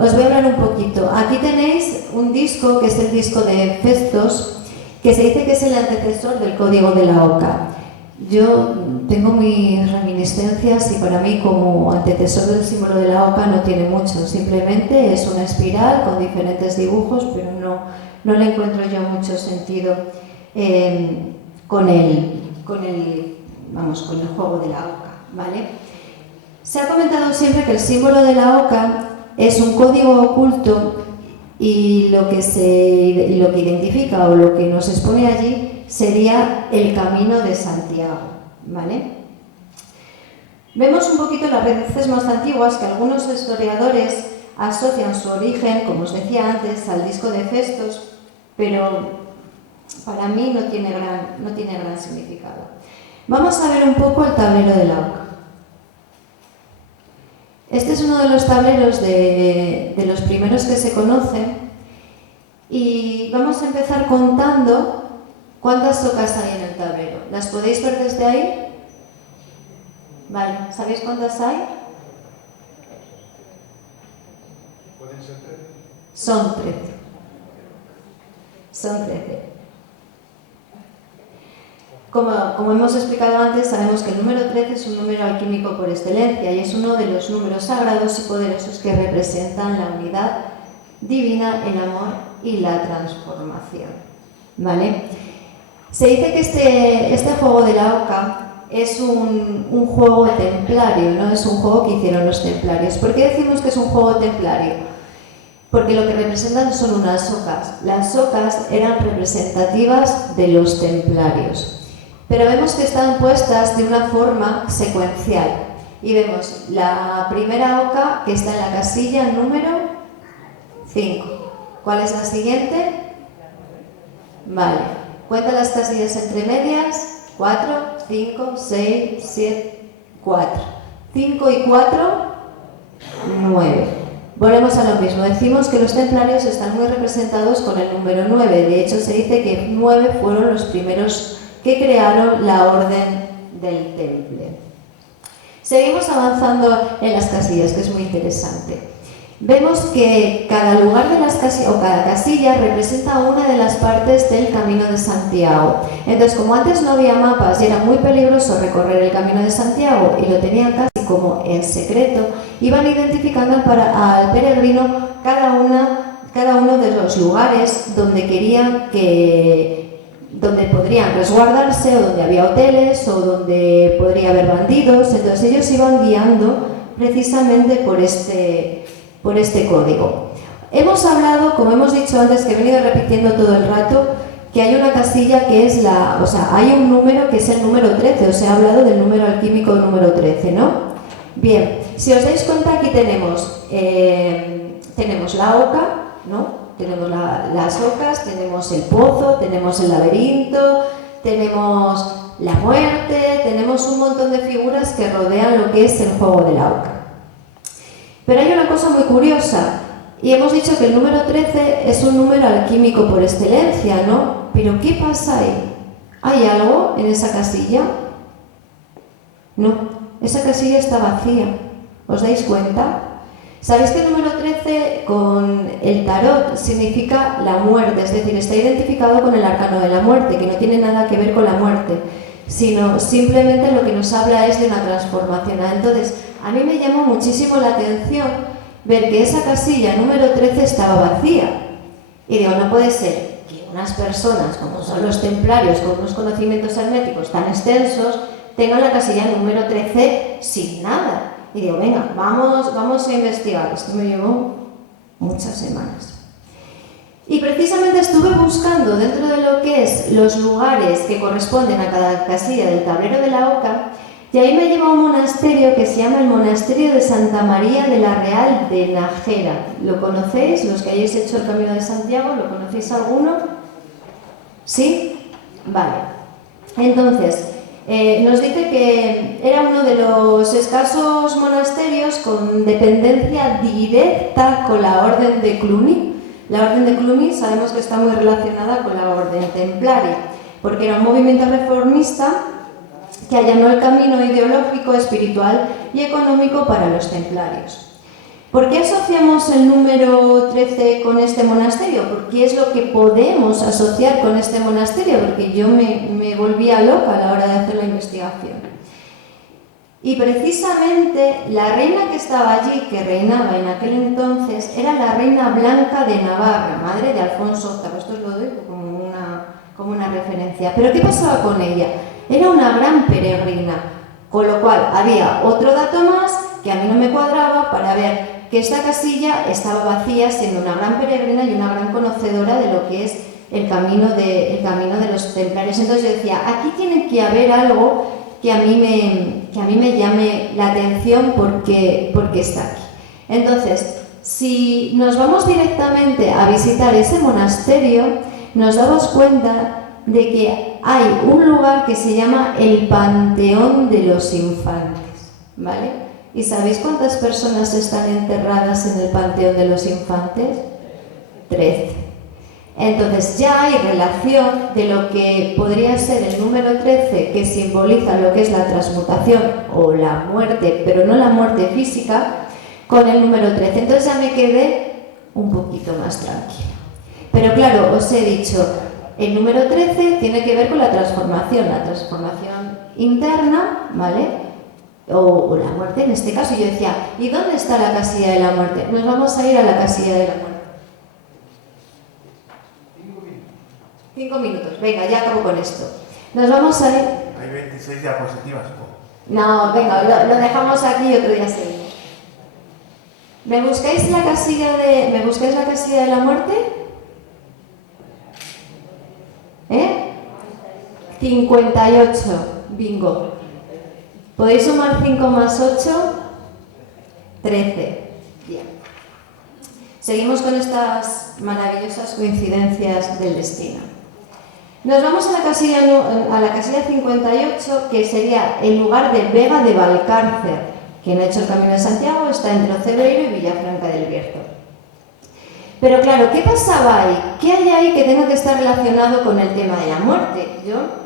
Os voy a hablar un poquito. Aquí tenéis un disco, que es el disco de Festos, que se dice que es el antecesor del código de la oca. Yo tengo mis reminiscencias y para mí como antecesor del símbolo de la oca no tiene mucho. Simplemente es una espiral con diferentes dibujos, pero no le encuentro yo mucho sentido con el juego de la oca, ¿vale? Se ha comentado siempre que el símbolo de la oca es un código oculto y lo que identifica o lo que nos expone allí sería el Camino de Santiago, ¿vale? Vemos un poquito las raíces más antiguas que algunos historiadores asocian su origen, como os decía antes, al disco de Festos, pero para mí no tiene gran significado. Vamos a ver un poco el tablero de la oca. Este es uno de los tableros de los primeros que se conocen y vamos a empezar contando cuántas ocas hay en el tablero. ¿Las podéis ver desde ahí? Vale, ¿sabéis cuántas hay? ¿Pueden ser 13? Son 13. Son 13. Como hemos explicado antes, sabemos que el número 13 es un número alquímico por excelencia y es uno de los números sagrados y poderosos que representan la unidad divina, el amor y la transformación. ¿Vale? Se dice que este juego de la oca es un juego templario, ¿no? Es un juego que hicieron los templarios. ¿Por qué decimos que es un juego templario? Porque lo que representan son unas ocas. Las ocas eran representativas de los templarios. Pero vemos que están puestas de una forma secuencial. Y vemos la primera oca que está en la casilla número 5. ¿Cuál es la siguiente? Vale. Cuenta las casillas entre medias. 4, 5, 6, 7, 4. 5 y 4, 9. Volvemos a lo mismo. Decimos que los templarios están muy representados con el número 9. De hecho, se dice que 9 fueron los primeros que crearon la orden del Temple. Seguimos avanzando en las casillas, que es muy interesante. Vemos que cada lugar de las casillas, o cada casilla, representa una de las partes del Camino de Santiago. Entonces, como antes no había mapas y era muy peligroso recorrer el Camino de Santiago y lo tenían casi como en secreto, iban identificando al peregrino cada uno de los lugares donde querían donde podrían resguardarse, o donde había hoteles, o donde podría haber bandidos. Entonces ellos iban guiando precisamente por este código. Hemos hablado, como hemos dicho antes, que he venido repitiendo todo el rato, que hay una casilla que es hay un número que es el número 13, os he hablado del número alquímico número 13, ¿no? Bien, si os dais cuenta, aquí tenemos la oca, ¿no? Tenemos las ocas, tenemos el pozo, tenemos el laberinto, tenemos la muerte, tenemos un montón de figuras que rodean lo que es el juego de la oca. Pero hay una cosa muy curiosa, y hemos dicho que el número 13 es un número alquímico por excelencia, ¿no? Pero ¿qué pasa ahí? ¿Hay algo en esa casilla? No, esa casilla está vacía. ¿Os dais cuenta? ¿Sabéis que el número 13 con el tarot significa la muerte? Es decir, está identificado con el arcano de la muerte, que no tiene nada que ver con la muerte, sino simplemente lo que nos habla es de una transformación. Entonces, a mí me llamó muchísimo la atención ver que esa casilla número 13 estaba vacía. Y digo, no puede ser que unas personas, como son los templarios, con unos conocimientos herméticos tan extensos, tengan la casilla número 13 sin nada. Y digo, venga, vamos a investigar. Esto me llevó muchas semanas. Y precisamente estuve buscando dentro de lo que es los lugares que corresponden a cada casilla del tablero de la oca, y ahí me lleva a un monasterio que se llama el Monasterio de Santa María de la Real de Nájera. ¿Lo conocéis? Los que hayáis hecho el Camino de Santiago, ¿lo conocéis alguno? ¿Sí? Vale. Entonces, nos dice que era uno de los escasos monasterios con dependencia directa con la Orden de Cluny. La Orden de Cluny sabemos que está muy relacionada con la Orden Templaria, porque era un movimiento reformista que allanó el camino ideológico, espiritual y económico para los templarios. ¿Por qué asociamos el número 13 con este monasterio? ¿Por qué es lo que podemos asociar con este monasterio? Porque yo me volvía loca a la hora de hacer la investigación. Y precisamente la reina que estaba allí, que reinaba en aquel entonces, era la reina Blanca de Navarra, madre de Alfonso VIII. Esto os lo doy como una referencia. ¿Pero qué pasaba con ella? Era una gran peregrina, con lo cual había otro dato más que a mí no me cuadraba para ver que esta casilla estaba vacía, siendo una gran peregrina y una gran conocedora de lo que es el camino de los templarios. Entonces yo decía, aquí tiene que haber algo que a mí me llame la atención porque está aquí. Entonces, si nos vamos directamente a visitar ese monasterio, nos damos cuenta de que hay un lugar que se llama el Panteón de los Infantes, ¿vale? ¿Y sabéis cuántas personas están enterradas en el Panteón de los Infantes? 13. Entonces ya hay relación de lo que podría ser el número 13, que simboliza lo que es la transmutación o la muerte, pero no la muerte física, con el número 13. Entonces ya me quedé un poquito más tranquila. Pero claro, os he dicho, el número 13 tiene que ver con la transformación interna, ¿vale? O la muerte en este caso. Y yo decía, ¿y dónde está la casilla de la muerte? Nos vamos a ir a la casilla de la muerte. 5 minutos. Venga, ya acabo con esto. Nos vamos a ir... Hay 20 16 diapositivas. No, venga, lo dejamos aquí y otro día seguimos. ¿Me buscáis la casilla de la muerte? 58, bingo. ¿Podéis sumar 5 más 8? 13. Bien. Seguimos con estas maravillosas coincidencias del destino. Nos vamos a la casilla 58, que sería el lugar de Vega de Valcárcer. Quien ha hecho el Camino de Santiago está entre Ocebreiro y Villafranca del Bierzo. Pero claro, ¿qué pasaba ahí? ¿Qué hay ahí que tenga que estar relacionado con el tema de la muerte? Yo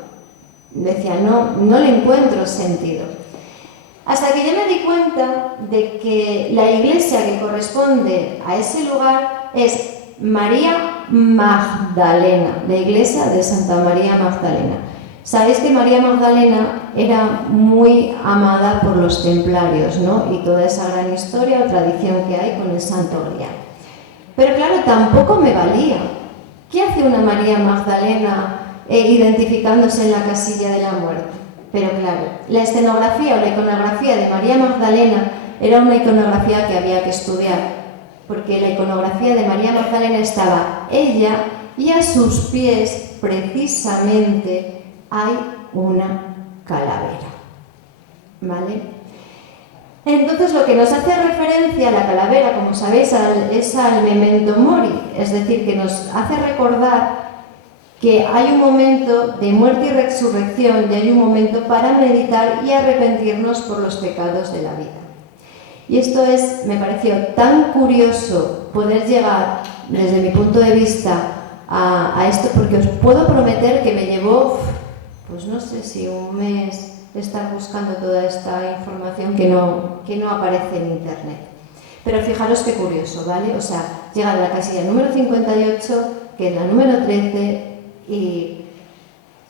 decía, no le encuentro sentido. Hasta que yo me di cuenta de que la iglesia que corresponde a ese lugar es María Magdalena, la iglesia de Santa María Magdalena. Sabéis que María Magdalena era muy amada por los templarios, ¿no? Y toda esa gran historia o tradición que hay con el Santo Grial. Pero claro, tampoco me valía. ¿Qué hace una María Magdalena identificándose en la casilla de la muerte? Pero claro, la escenografía o la iconografía de María Magdalena era una iconografía que había que estudiar, porque la iconografía de María Magdalena estaba ella y a sus pies precisamente hay una calavera, ¿vale? Entonces lo que nos hace referencia a la calavera, como sabéis, es al memento mori, es decir, que nos hace recordar que hay un momento de muerte y resurrección y hay un momento para meditar y arrepentirnos por los pecados de la vida. Y esto me pareció tan curioso poder llegar, desde mi punto de vista, a esto, porque os puedo prometer que me llevó, pues no sé si un mes estar buscando toda esta información que no aparece en internet. Pero fijaros qué curioso, ¿vale? O sea, llegar a la casilla número 58, que es la número 13, y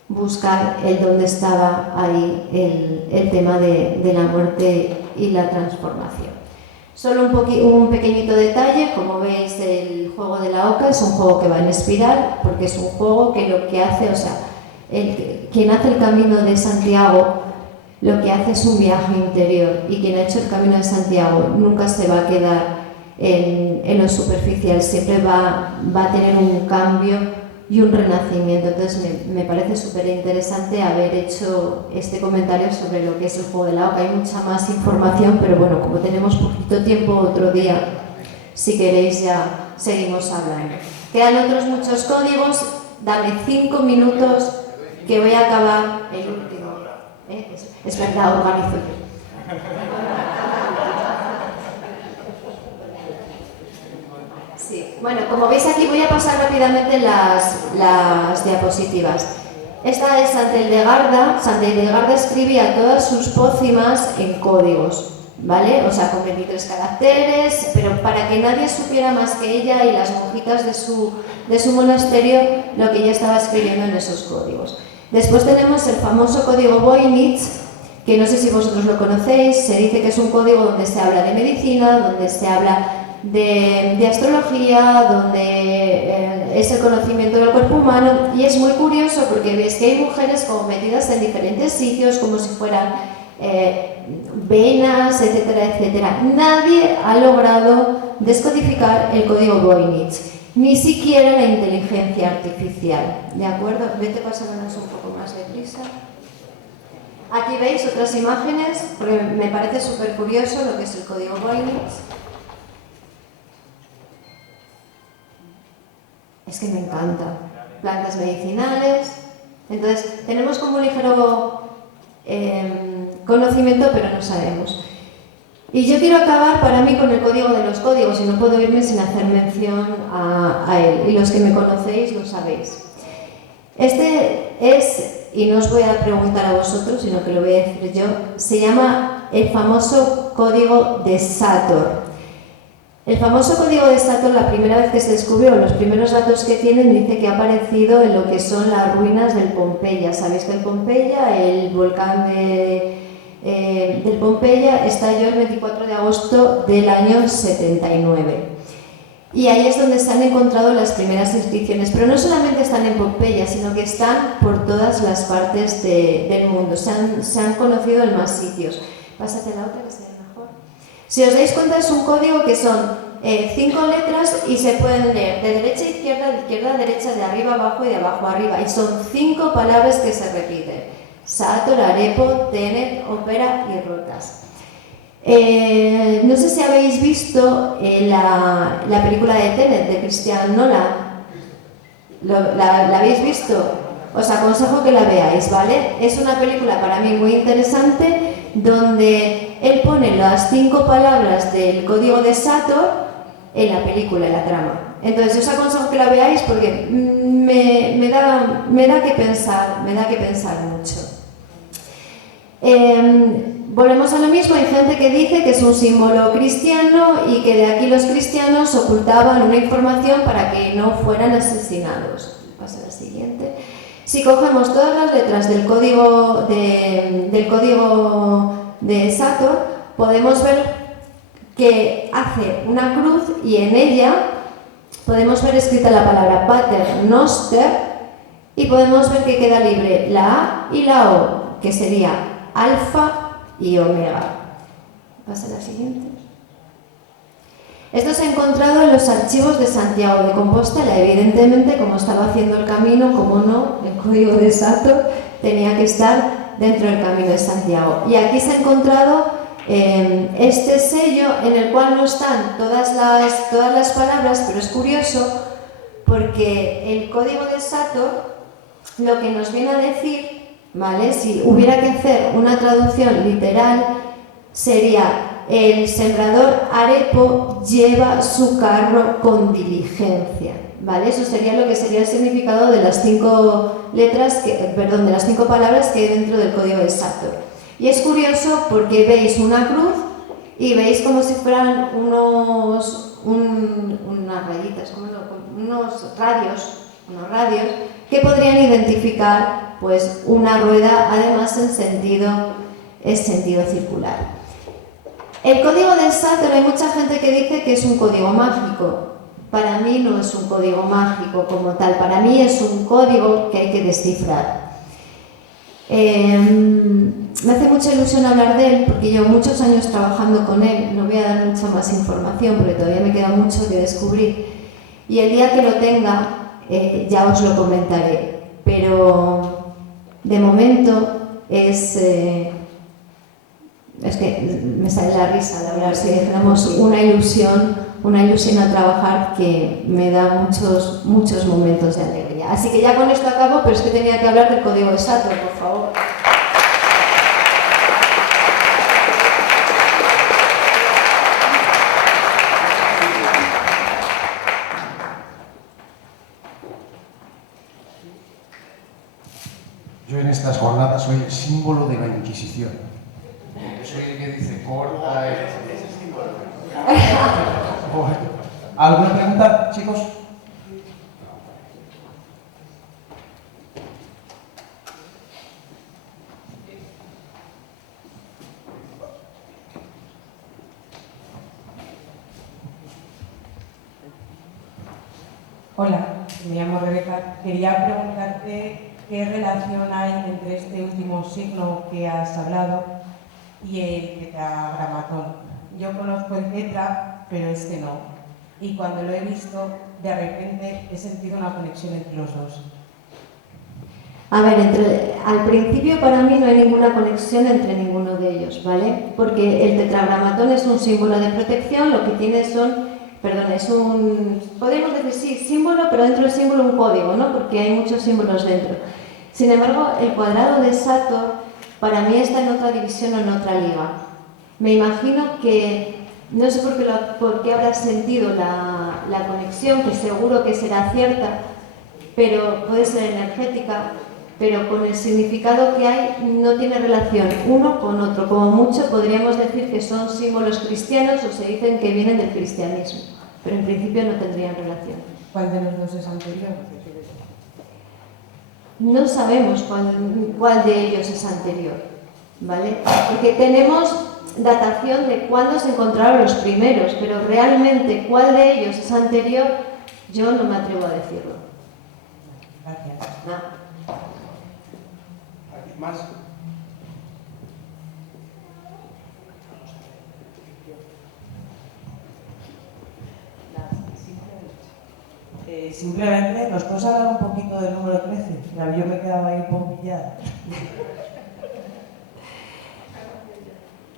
buscar el dónde estaba ahí el tema de la muerte y la transformación. Solo un pequeñito detalle, como veis, el juego de la oca es un juego que va en espiral, porque es un juego que lo que hace, o sea, quien hace el Camino de Santiago lo que hace es un viaje interior, y quien ha hecho el Camino de Santiago nunca se va a quedar en lo superficial, siempre va a tener un cambio y un renacimiento. Entonces me parece súper interesante haber hecho este comentario sobre lo que es el juego de la oca. Hay mucha más información, pero bueno, como tenemos poquito tiempo, otro día, si queréis, ya seguimos hablando. Quedan otros muchos códigos, dame 5 minutos que voy a acabar el último. Es verdad, organizo yo. Sí. Bueno, como veis aquí voy a pasar rápidamente las diapositivas. Esta es Santa Hildegarda. Santa Hildegarda escribía todas sus pócimas en códigos, ¿vale? O sea, con 23 caracteres, pero para que nadie supiera más que ella y las monjitas de su monasterio lo que ella estaba escribiendo en esos códigos. Después tenemos el famoso código Voynich, que no sé si vosotros lo conocéis. Se dice que es un código donde se habla de medicina, donde se habla de astrología, donde es el conocimiento del cuerpo humano, y es muy curioso porque ves que hay mujeres como metidas en diferentes sitios como si fueran venas, etcétera, etcétera. Nadie ha logrado descodificar el código Voynich, ni siquiera la inteligencia artificial, ¿de acuerdo? Vete pasándonos un poco más deprisa. Aquí veis otras imágenes, porque me parece súper curioso lo que es el código Voynich. Es que me encanta. Plantas medicinales. Entonces, tenemos como un ligero conocimiento, pero no sabemos. Y yo quiero acabar para mí con el código de los códigos, y no puedo irme sin hacer mención a él. Y los que me conocéis lo sabéis. Este es, y no os voy a preguntar a vosotros, sino que lo voy a decir yo, se llama el famoso código de Sator. El famoso código de Sator, la primera vez que se descubrió, los primeros datos que tienen, dice que ha aparecido en lo que son las ruinas del Pompeya. Sabéis que el Pompeya, el volcán del Pompeya, estalló el 24 de agosto del año 79. Y ahí es donde se han encontrado las primeras inscripciones, pero no solamente están en Pompeya, sino que están por todas las partes del mundo, se han conocido en más sitios. Pásate la otra que sea mejor. Si os dais cuenta, es un código que son 5 letras y se pueden leer de derecha a derecha, de arriba a abajo y de abajo a arriba, y son 5 palabras que se repiten: Sator, Arepo, Tenet, Ópera y Rotas. No sé si habéis visto la película de Tenet de Christian Nolan. ¿La habéis visto? Os aconsejo que la veáis, ¿vale? Es una película para mí muy interesante donde él pone las 5 palabras del código de Sator en la película, en la trama. Entonces os aconsejo que la veáis porque me da que pensar mucho. Volvemos a lo mismo, hay gente que dice que es un símbolo cristiano y que de aquí los cristianos ocultaban una información para que no fueran asesinados. Pasa a la siguiente. Si cogemos todas las letras del código de Sator, podemos ver que hace una cruz y en ella podemos ver escrita la palabra Pater Noster y podemos ver que queda libre la A y la O, que sería Alfa y Omega. Pasa a la siguiente. Esto se ha encontrado en los archivos de Santiago de Compostela. Evidentemente, como estaba haciendo el camino, como no, el código de Sator tenía que estar dentro del camino de Santiago. Y aquí se ha encontrado este sello en el cual no están todas las palabras, pero es curioso porque el código de Sator lo que nos viene a decir, ¿vale? Si hubiera que hacer una traducción literal, sería: el sembrador Arepo lleva su carro con diligencia, ¿vale? Eso sería lo que sería el significado de las 5 letras, de las 5 palabras que hay dentro del código de Sator. Y es curioso porque veis una cruz y veis como si fueran unas rayitas, unos radios que podrían identificar pues una rueda, además en sentido circular. El código de Sator, hay mucha gente que dice que es un código mágico. Para mí no es un código mágico como tal, para mí es un código que hay que descifrar. Me hace mucha ilusión hablar de él porque llevo muchos años trabajando con él. No voy a dar mucha más información porque todavía me queda mucho que descubrir. Y el día que lo tenga ya os lo comentaré. Pero de momento es que me sale la risa de hablar. Si dijéramos una ilusión a trabajar que me da muchos momentos de alegría. Así que ya con esto acabo, pero es que tenía que hablar del código de Sator, por favor. Yo en estas jornadas soy el símbolo de la Inquisición. Yo soy el que dice corta. ¿Alguna pregunta, chicos? Hola, me llamo Rebeca. Quería preguntarte qué relación hay entre este último signo que has hablado y el tetragramatón. Yo conozco el tetra, pero este no. Y cuando lo he visto, de repente he sentido una conexión entre los dos. A ver, al principio para mí no hay ninguna conexión entre ninguno de ellos, ¿vale? Porque el tetragramatón es un símbolo de protección, lo que tiene podemos decir sí, símbolo, pero dentro del símbolo un código, ¿no? Porque hay muchos símbolos dentro. Sin embargo, el cuadrado de Sator para mí está en otra división o en otra liga. Me imagino que, no sé por qué habrás sentido la conexión, que seguro que será cierta, pero puede ser energética, pero con el significado que hay no tiene relación uno con otro. Como mucho podríamos decir que son símbolos cristianos o se dicen que vienen del cristianismo, pero en principio no tendrían relación. ¿Cuál de los dos es anterior? No sabemos cuál de ellos es anterior, ¿vale? Porque tenemos datación de cuándo se encontraron los primeros, pero realmente cuál de ellos es anterior, yo no me atrevo a decirlo. Gracias. No. ¿Alguien más? Simplemente, ¿nos puedes hablar un poquito del número 13? Yo me quedaba ahí un poco pillada.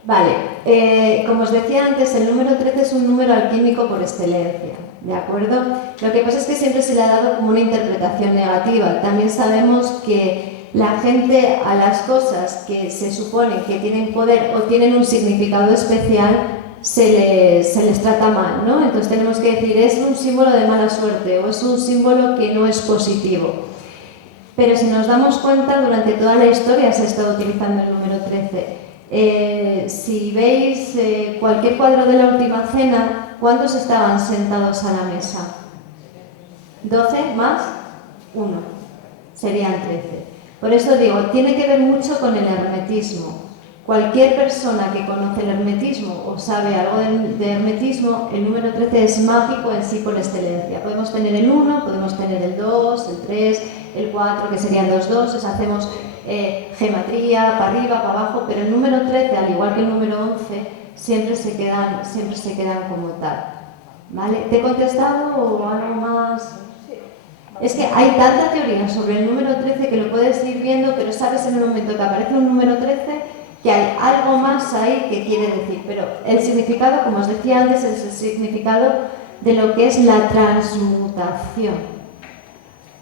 Vale, como os decía antes, el número 13 es un número alquímico por excelencia, ¿de acuerdo? Lo que pasa es que siempre se le ha dado como una interpretación negativa. También sabemos que la gente a las cosas que se supone que tienen poder o tienen un significado especial se les trata mal, ¿no? Entonces tenemos que decir, es un símbolo de mala suerte o es un símbolo que no es positivo. Pero si nos damos cuenta, durante toda la historia se ha estado utilizando el número 13. Si veis cualquier cuadro de la Última Cena, ¿cuántos estaban sentados a la mesa? 12 más 1, serían 13. Por eso digo, tiene que ver mucho con el hermetismo. Cualquier persona que conoce el hermetismo o sabe algo de hermetismo, el número 13 es mágico en sí por excelencia. Podemos tener el 1, podemos tener el 2, el 3, el 4, que serían los 2, hacemos gematría, para arriba, para abajo, pero el número 13, al igual que el número 11, siempre se quedan como tal. ¿Vale? ¿Te he contestado o algo más? Es que hay tanta teoría sobre el número 13 que lo puedes ir viendo, pero sabes en el momento que aparece un número 13 que hay algo más ahí que quiere decir. Pero el significado, como os decía antes, es el significado de lo que es la transmutación.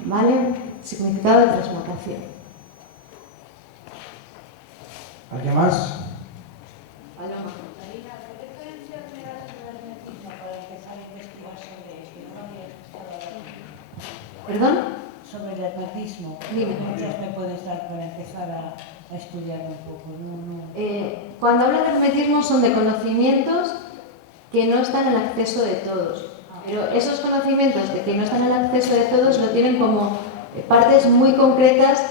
¿Vale? Significado de transmutación. ¿Alguien más? Paloma. ¿Perdón? Sobre el hermetismo. Dime. ¿Muchas me puedes dar para empezar a estudiar un poco? Cuando hablo de hermetismo son de conocimientos que no están al acceso de todos. Pero esos conocimientos de que no están al acceso de todos lo tienen como partes muy concretas.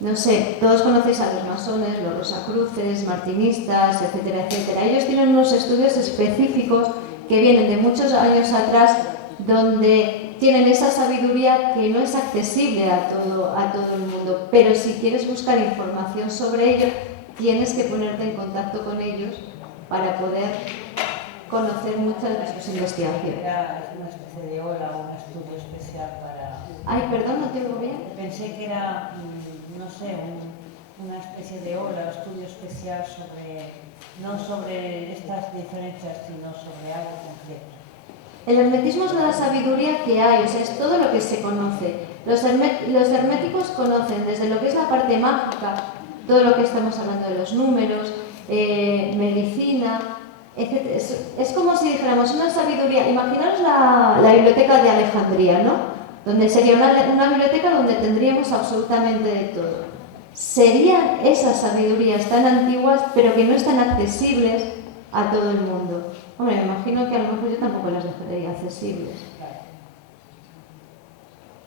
No sé, todos conocéis a los masones, los rosacruces, martinistas, etcétera, etcétera. Ellos tienen unos estudios específicos que vienen de muchos años atrás, donde tienen esa sabiduría que no es accesible a todo el mundo. Pero si quieres buscar información sobre ello, tienes que ponerte en contacto con ellos para poder conocer muchas de sus investigaciones. Era una especie de ola o un estudio especial para... Ay, perdón, no te oigo bien. Pensé que era, no sé, una especie de ola o estudio especial sobre, no sobre estas diferencias, sino sobre algo concreto. El hermetismo es la sabiduría que hay, o sea, es todo lo que se conoce. Los herméticos conocen desde lo que es la parte mágica, todo lo que estamos hablando de los números, medicina, etc. Es como si dijéramos una sabiduría. Imaginaros la biblioteca de Alejandría, ¿no? Donde sería una biblioteca donde tendríamos absolutamente de todo. Serían esas sabidurías tan antiguas, pero que no están accesibles a todo el mundo. Hombre, me imagino que a lo mejor yo tampoco las dejaría accesibles.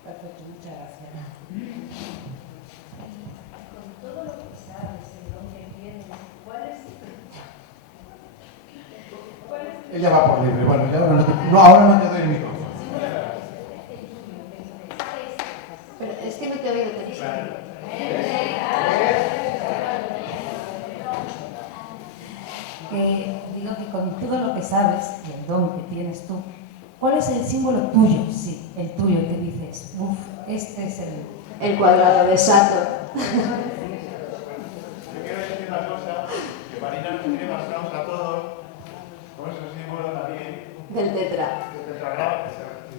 Perfecto, muchas gracias. Con todo lo que sabes, el don que tienes, ¿cuál es? Ella va por libre. Bueno, ahora no te doy el micrófono. Pero es que no te he oído, Teresa. Digo que con todo lo que sabes y el don que tienes tú, ¿cuál es el símbolo tuyo? Sí, el tuyo que dices, uff, este es El cuadrado de Saturn. Yo quiero decir una cosa, que Marina nos tiene mostrados a todos, como es el símbolo también, Del tetra. del tetragramato.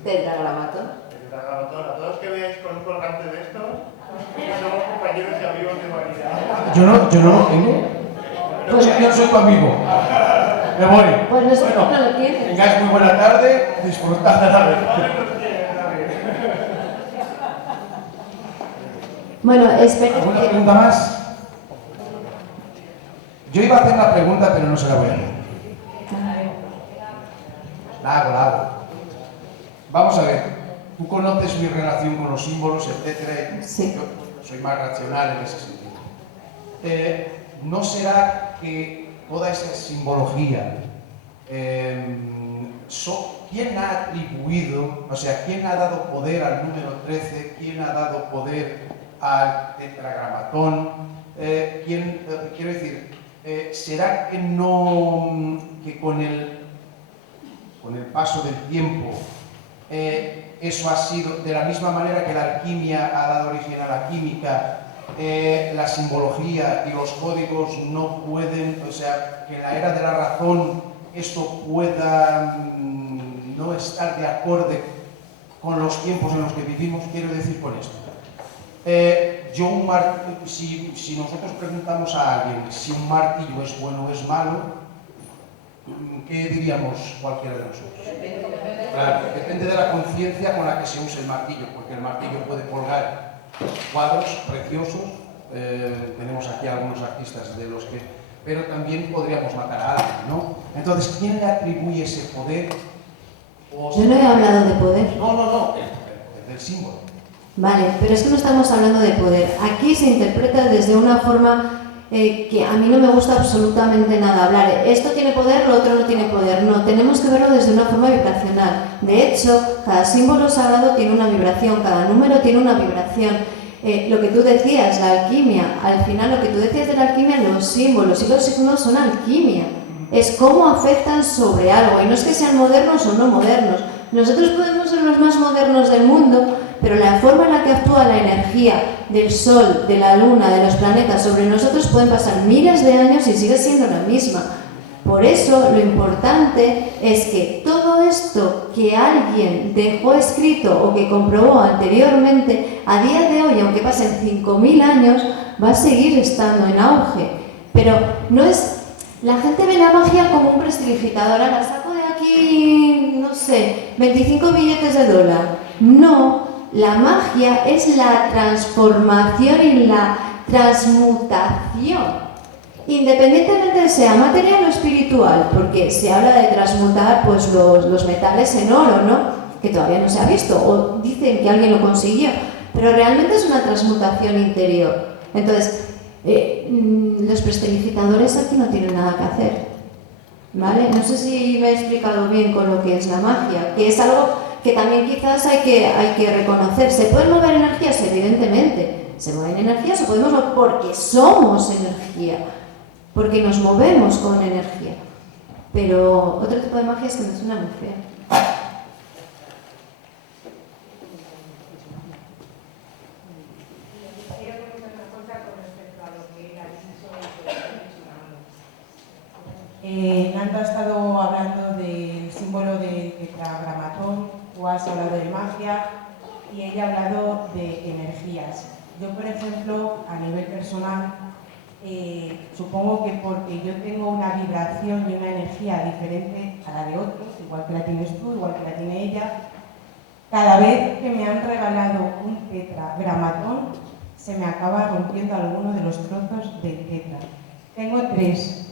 Tetragramatón. El tetragramatón. A todos que veáis con un colgante de estos, somos compañeros y amigos de Marina. Yo no lo tengo. Pues, Yo soy tu amigo. Me voy. Pues no sé Bueno, por qué no lo tienes. tengáis muy buena tarde, disfrutad de la vez. Bueno, espera. ¿Alguna pregunta más? Yo iba a hacer una pregunta, pero no se la voy a hacer. La hago. Vamos a ver. Tú conoces mi relación con los símbolos, etcétera. Sí. Yo soy más racional en ese sentido. ¿No será que toda esa simbología, ¿quién ha atribuido, o sea, quién ha dado poder al número 13, quién ha dado poder al tetragramatón? Quiero decir, ¿será que no, que con el paso del tiempo eso ha sido, de la misma manera que la alquimia ha dado origen a la química, la simbología y los códigos no pueden, o sea, que en la era de la razón esto pueda no estar de acorde con los tiempos en los que vivimos? Quiero decir con esto. Si nosotros preguntamos a alguien si un martillo es bueno o es malo, ¿qué diríamos cualquiera de nosotros? Claro, depende de la conciencia con la que se use el martillo, porque el martillo puede colgar cuadros preciosos, tenemos aquí algunos artistas de los que, pero también podríamos matar a alguien, ¿no? Entonces, ¿quién le atribuye ese poder? Yo no he hablado de poder. No, del símbolo. Vale, pero es que no estamos hablando de poder. Aquí se interpreta desde una forma que a mí no me gusta absolutamente nada hablar. Esto tiene poder, lo otro no tiene poder. No, tenemos que verlo desde una forma vibracional. De hecho, cada símbolo sagrado tiene una vibración, cada número tiene una vibración. Lo que tú decías, la alquimia, al final lo que tú decías de la alquimia, los símbolos y los signos son alquimia. Es cómo afectan sobre algo, y no es que sean modernos o no modernos. Nosotros podemos ser los más modernos del mundo, pero la forma en la que actúa la energía del Sol, de la Luna, de los planetas sobre nosotros pueden pasar miles de años y sigue siendo la misma. Por eso lo importante es que todo esto que alguien dejó escrito o que comprobó anteriormente, a día de hoy, aunque pasen 5000 años, va a seguir estando en auge. Pero no es... La gente ve la magia como un prestidigitador. Ahora saco de aquí, no sé, 25 billetes de dólar. No, la magia es la transformación y la transmutación. Independientemente sea material o espiritual, porque se habla de transmutar pues, los metales en oro, ¿no? Que todavía no se ha visto, o dicen que alguien lo consiguió, pero realmente es una transmutación interior. Entonces, los prestidigitadores aquí no tienen nada que hacer, ¿vale? No sé si me he explicado bien con lo que es la magia, que es algo que también quizás hay que reconocer. ¿Se pueden mover energías? Evidentemente. Se mueven energías o podemos mover porque somos energía, porque nos movemos con energía. Pero otro tipo de magia es que me suena muy fea. Nando ha estado hablando del símbolo del tetragramatón, tú has hablado de magia y ella ha hablado de energías. Yo, por ejemplo, a nivel personal, supongo que porque yo tengo una vibración y una energía diferente a la de otros, igual que la tienes tú, igual que la tiene ella, cada vez que me han regalado un tetragramatón, se me acaba rompiendo alguno de los trozos del tetra. Tengo 3.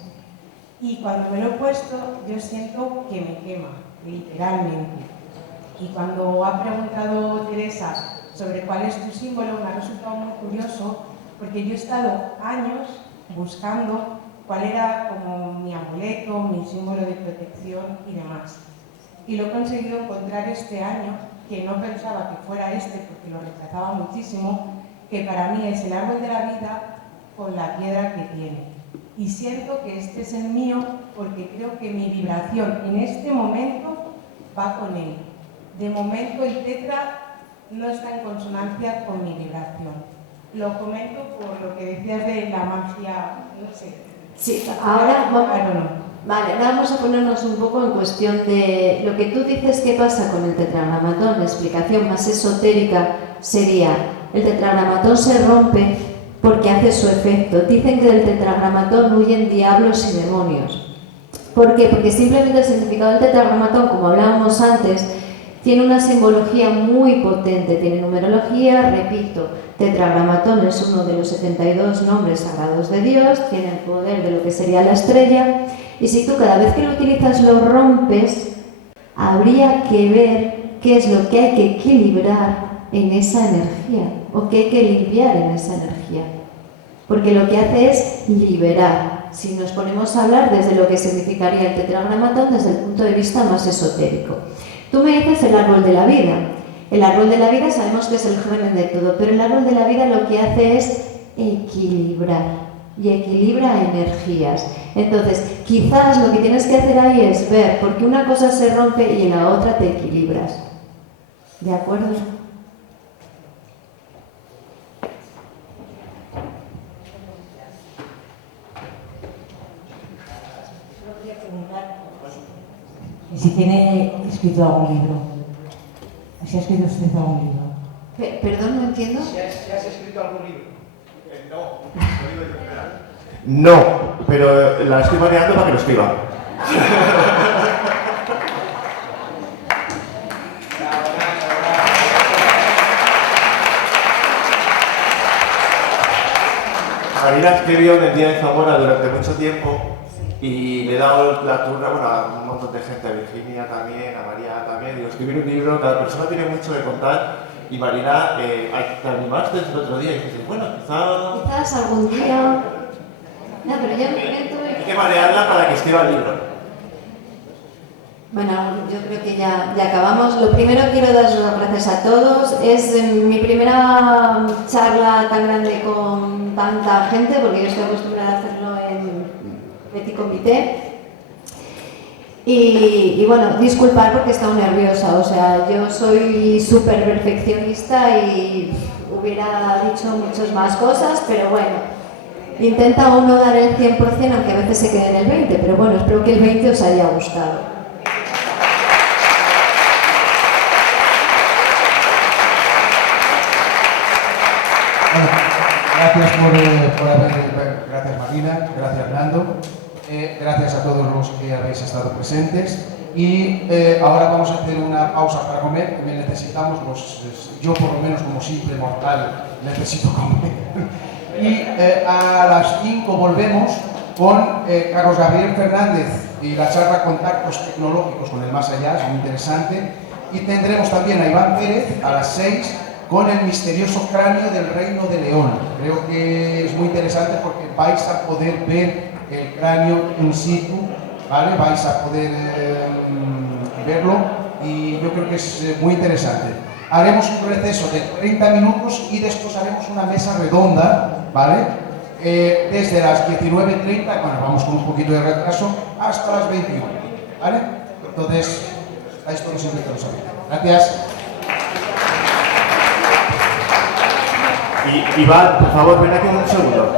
Y cuando me lo he puesto, yo siento que me quema, literalmente. Y cuando ha preguntado Teresa sobre cuál es tu símbolo, me ha resultado muy curioso, porque yo he estado años buscando cuál era como mi amuleto, mi símbolo de protección y demás. Y lo he conseguido encontrar este año, que no pensaba que fuera este, porque lo rechazaba muchísimo, que para mí es el árbol de la vida con la piedra que tiene. Y siento que este es el mío porque creo que mi vibración en este momento va con él. De momento el tetra no está en consonancia con mi vibración. Lo comento por lo que decías de la magia, no sé. Sí, ahora vamos a ponernos un poco en cuestión de lo que tú dices que pasa con el tetragramatón. La explicación más esotérica sería: el tetragramatón se rompe porque hace su efecto. Dicen que del tetragramatón huyen diablos y demonios. ¿Por qué? Porque simplemente el significado del tetragramatón, como hablábamos antes, tiene una simbología muy potente, tiene numerología, repito, tetragramatón es uno de los 72 nombres sagrados de Dios, tiene el poder de lo que sería la estrella, y si tú cada vez que lo utilizas lo rompes, habría que ver qué es lo que hay que equilibrar en esa energía, o qué hay que limpiar en esa energía, porque lo que hace es liberar. si nos ponemos a hablar desde lo que significaría el tetragramatón desde el punto de vista más esotérico. Tú me dices el árbol de la vida. El árbol de la vida sabemos que es el germen de todo, pero el árbol de la vida lo que hace es equilibrar y equilibra energías. Entonces, quizás lo que tienes que hacer ahí es ver por qué una cosa se rompe y en la otra te equilibras. ¿De acuerdo? Y si tiene escrito algún libro. Si ha escrito usted algún libro. Perdón, no entiendo. ¿Si has escrito algún libro? No, pero la estoy mareando para que lo escriba. Marina escribió en el Día de Zamora durante mucho tiempo y le he dado la turna, bueno, a un montón de gente, a Virginia también, a María también. Digo, escribir un libro, cada persona tiene mucho que contar y Marina, te animaste el otro día y dices, bueno, quizás algún día... No, pero yo hay que marearla para que escriba el libro. Bueno, yo creo que ya acabamos. Lo primero quiero daros las gracias a todos. Es mi primera charla tan grande con tanta gente, porque yo estoy acostumbrada a hacerlo en Petit Comité. Y bueno, disculpar porque he estado nerviosa. O sea, yo soy súper perfeccionista y hubiera dicho muchas más cosas, pero bueno. Intenta uno dar el 100%, aunque a veces se quede en el 20%, pero bueno, espero que el 20% os haya gustado. Bueno, gracias Marina, gracias Nando, gracias a todos los que habéis estado presentes y ahora vamos a hacer una pausa para comer, que necesitamos, yo por lo menos como simple mortal necesito comer. Y a las 5 volvemos con Carlos Gabriel Fernández y la charla Contactos Tecnológicos con el Más Allá, es muy interesante. Y tendremos también a Iván Pérez a las 6 con el misterioso cráneo del Reino de León. Creo que es muy interesante porque vais a poder ver el cráneo in situ, ¿vale? Vais a poder verlo y yo creo que es muy interesante. Haremos un receso de 30 minutos y después haremos una mesa redonda, ¿vale? Desde las 19:30, bueno, vamos con un poquito de retraso, hasta las 21, ¿vale? Entonces, estáis todos invitados a ver. Gracias. Iván, por favor, ven aquí un segundo.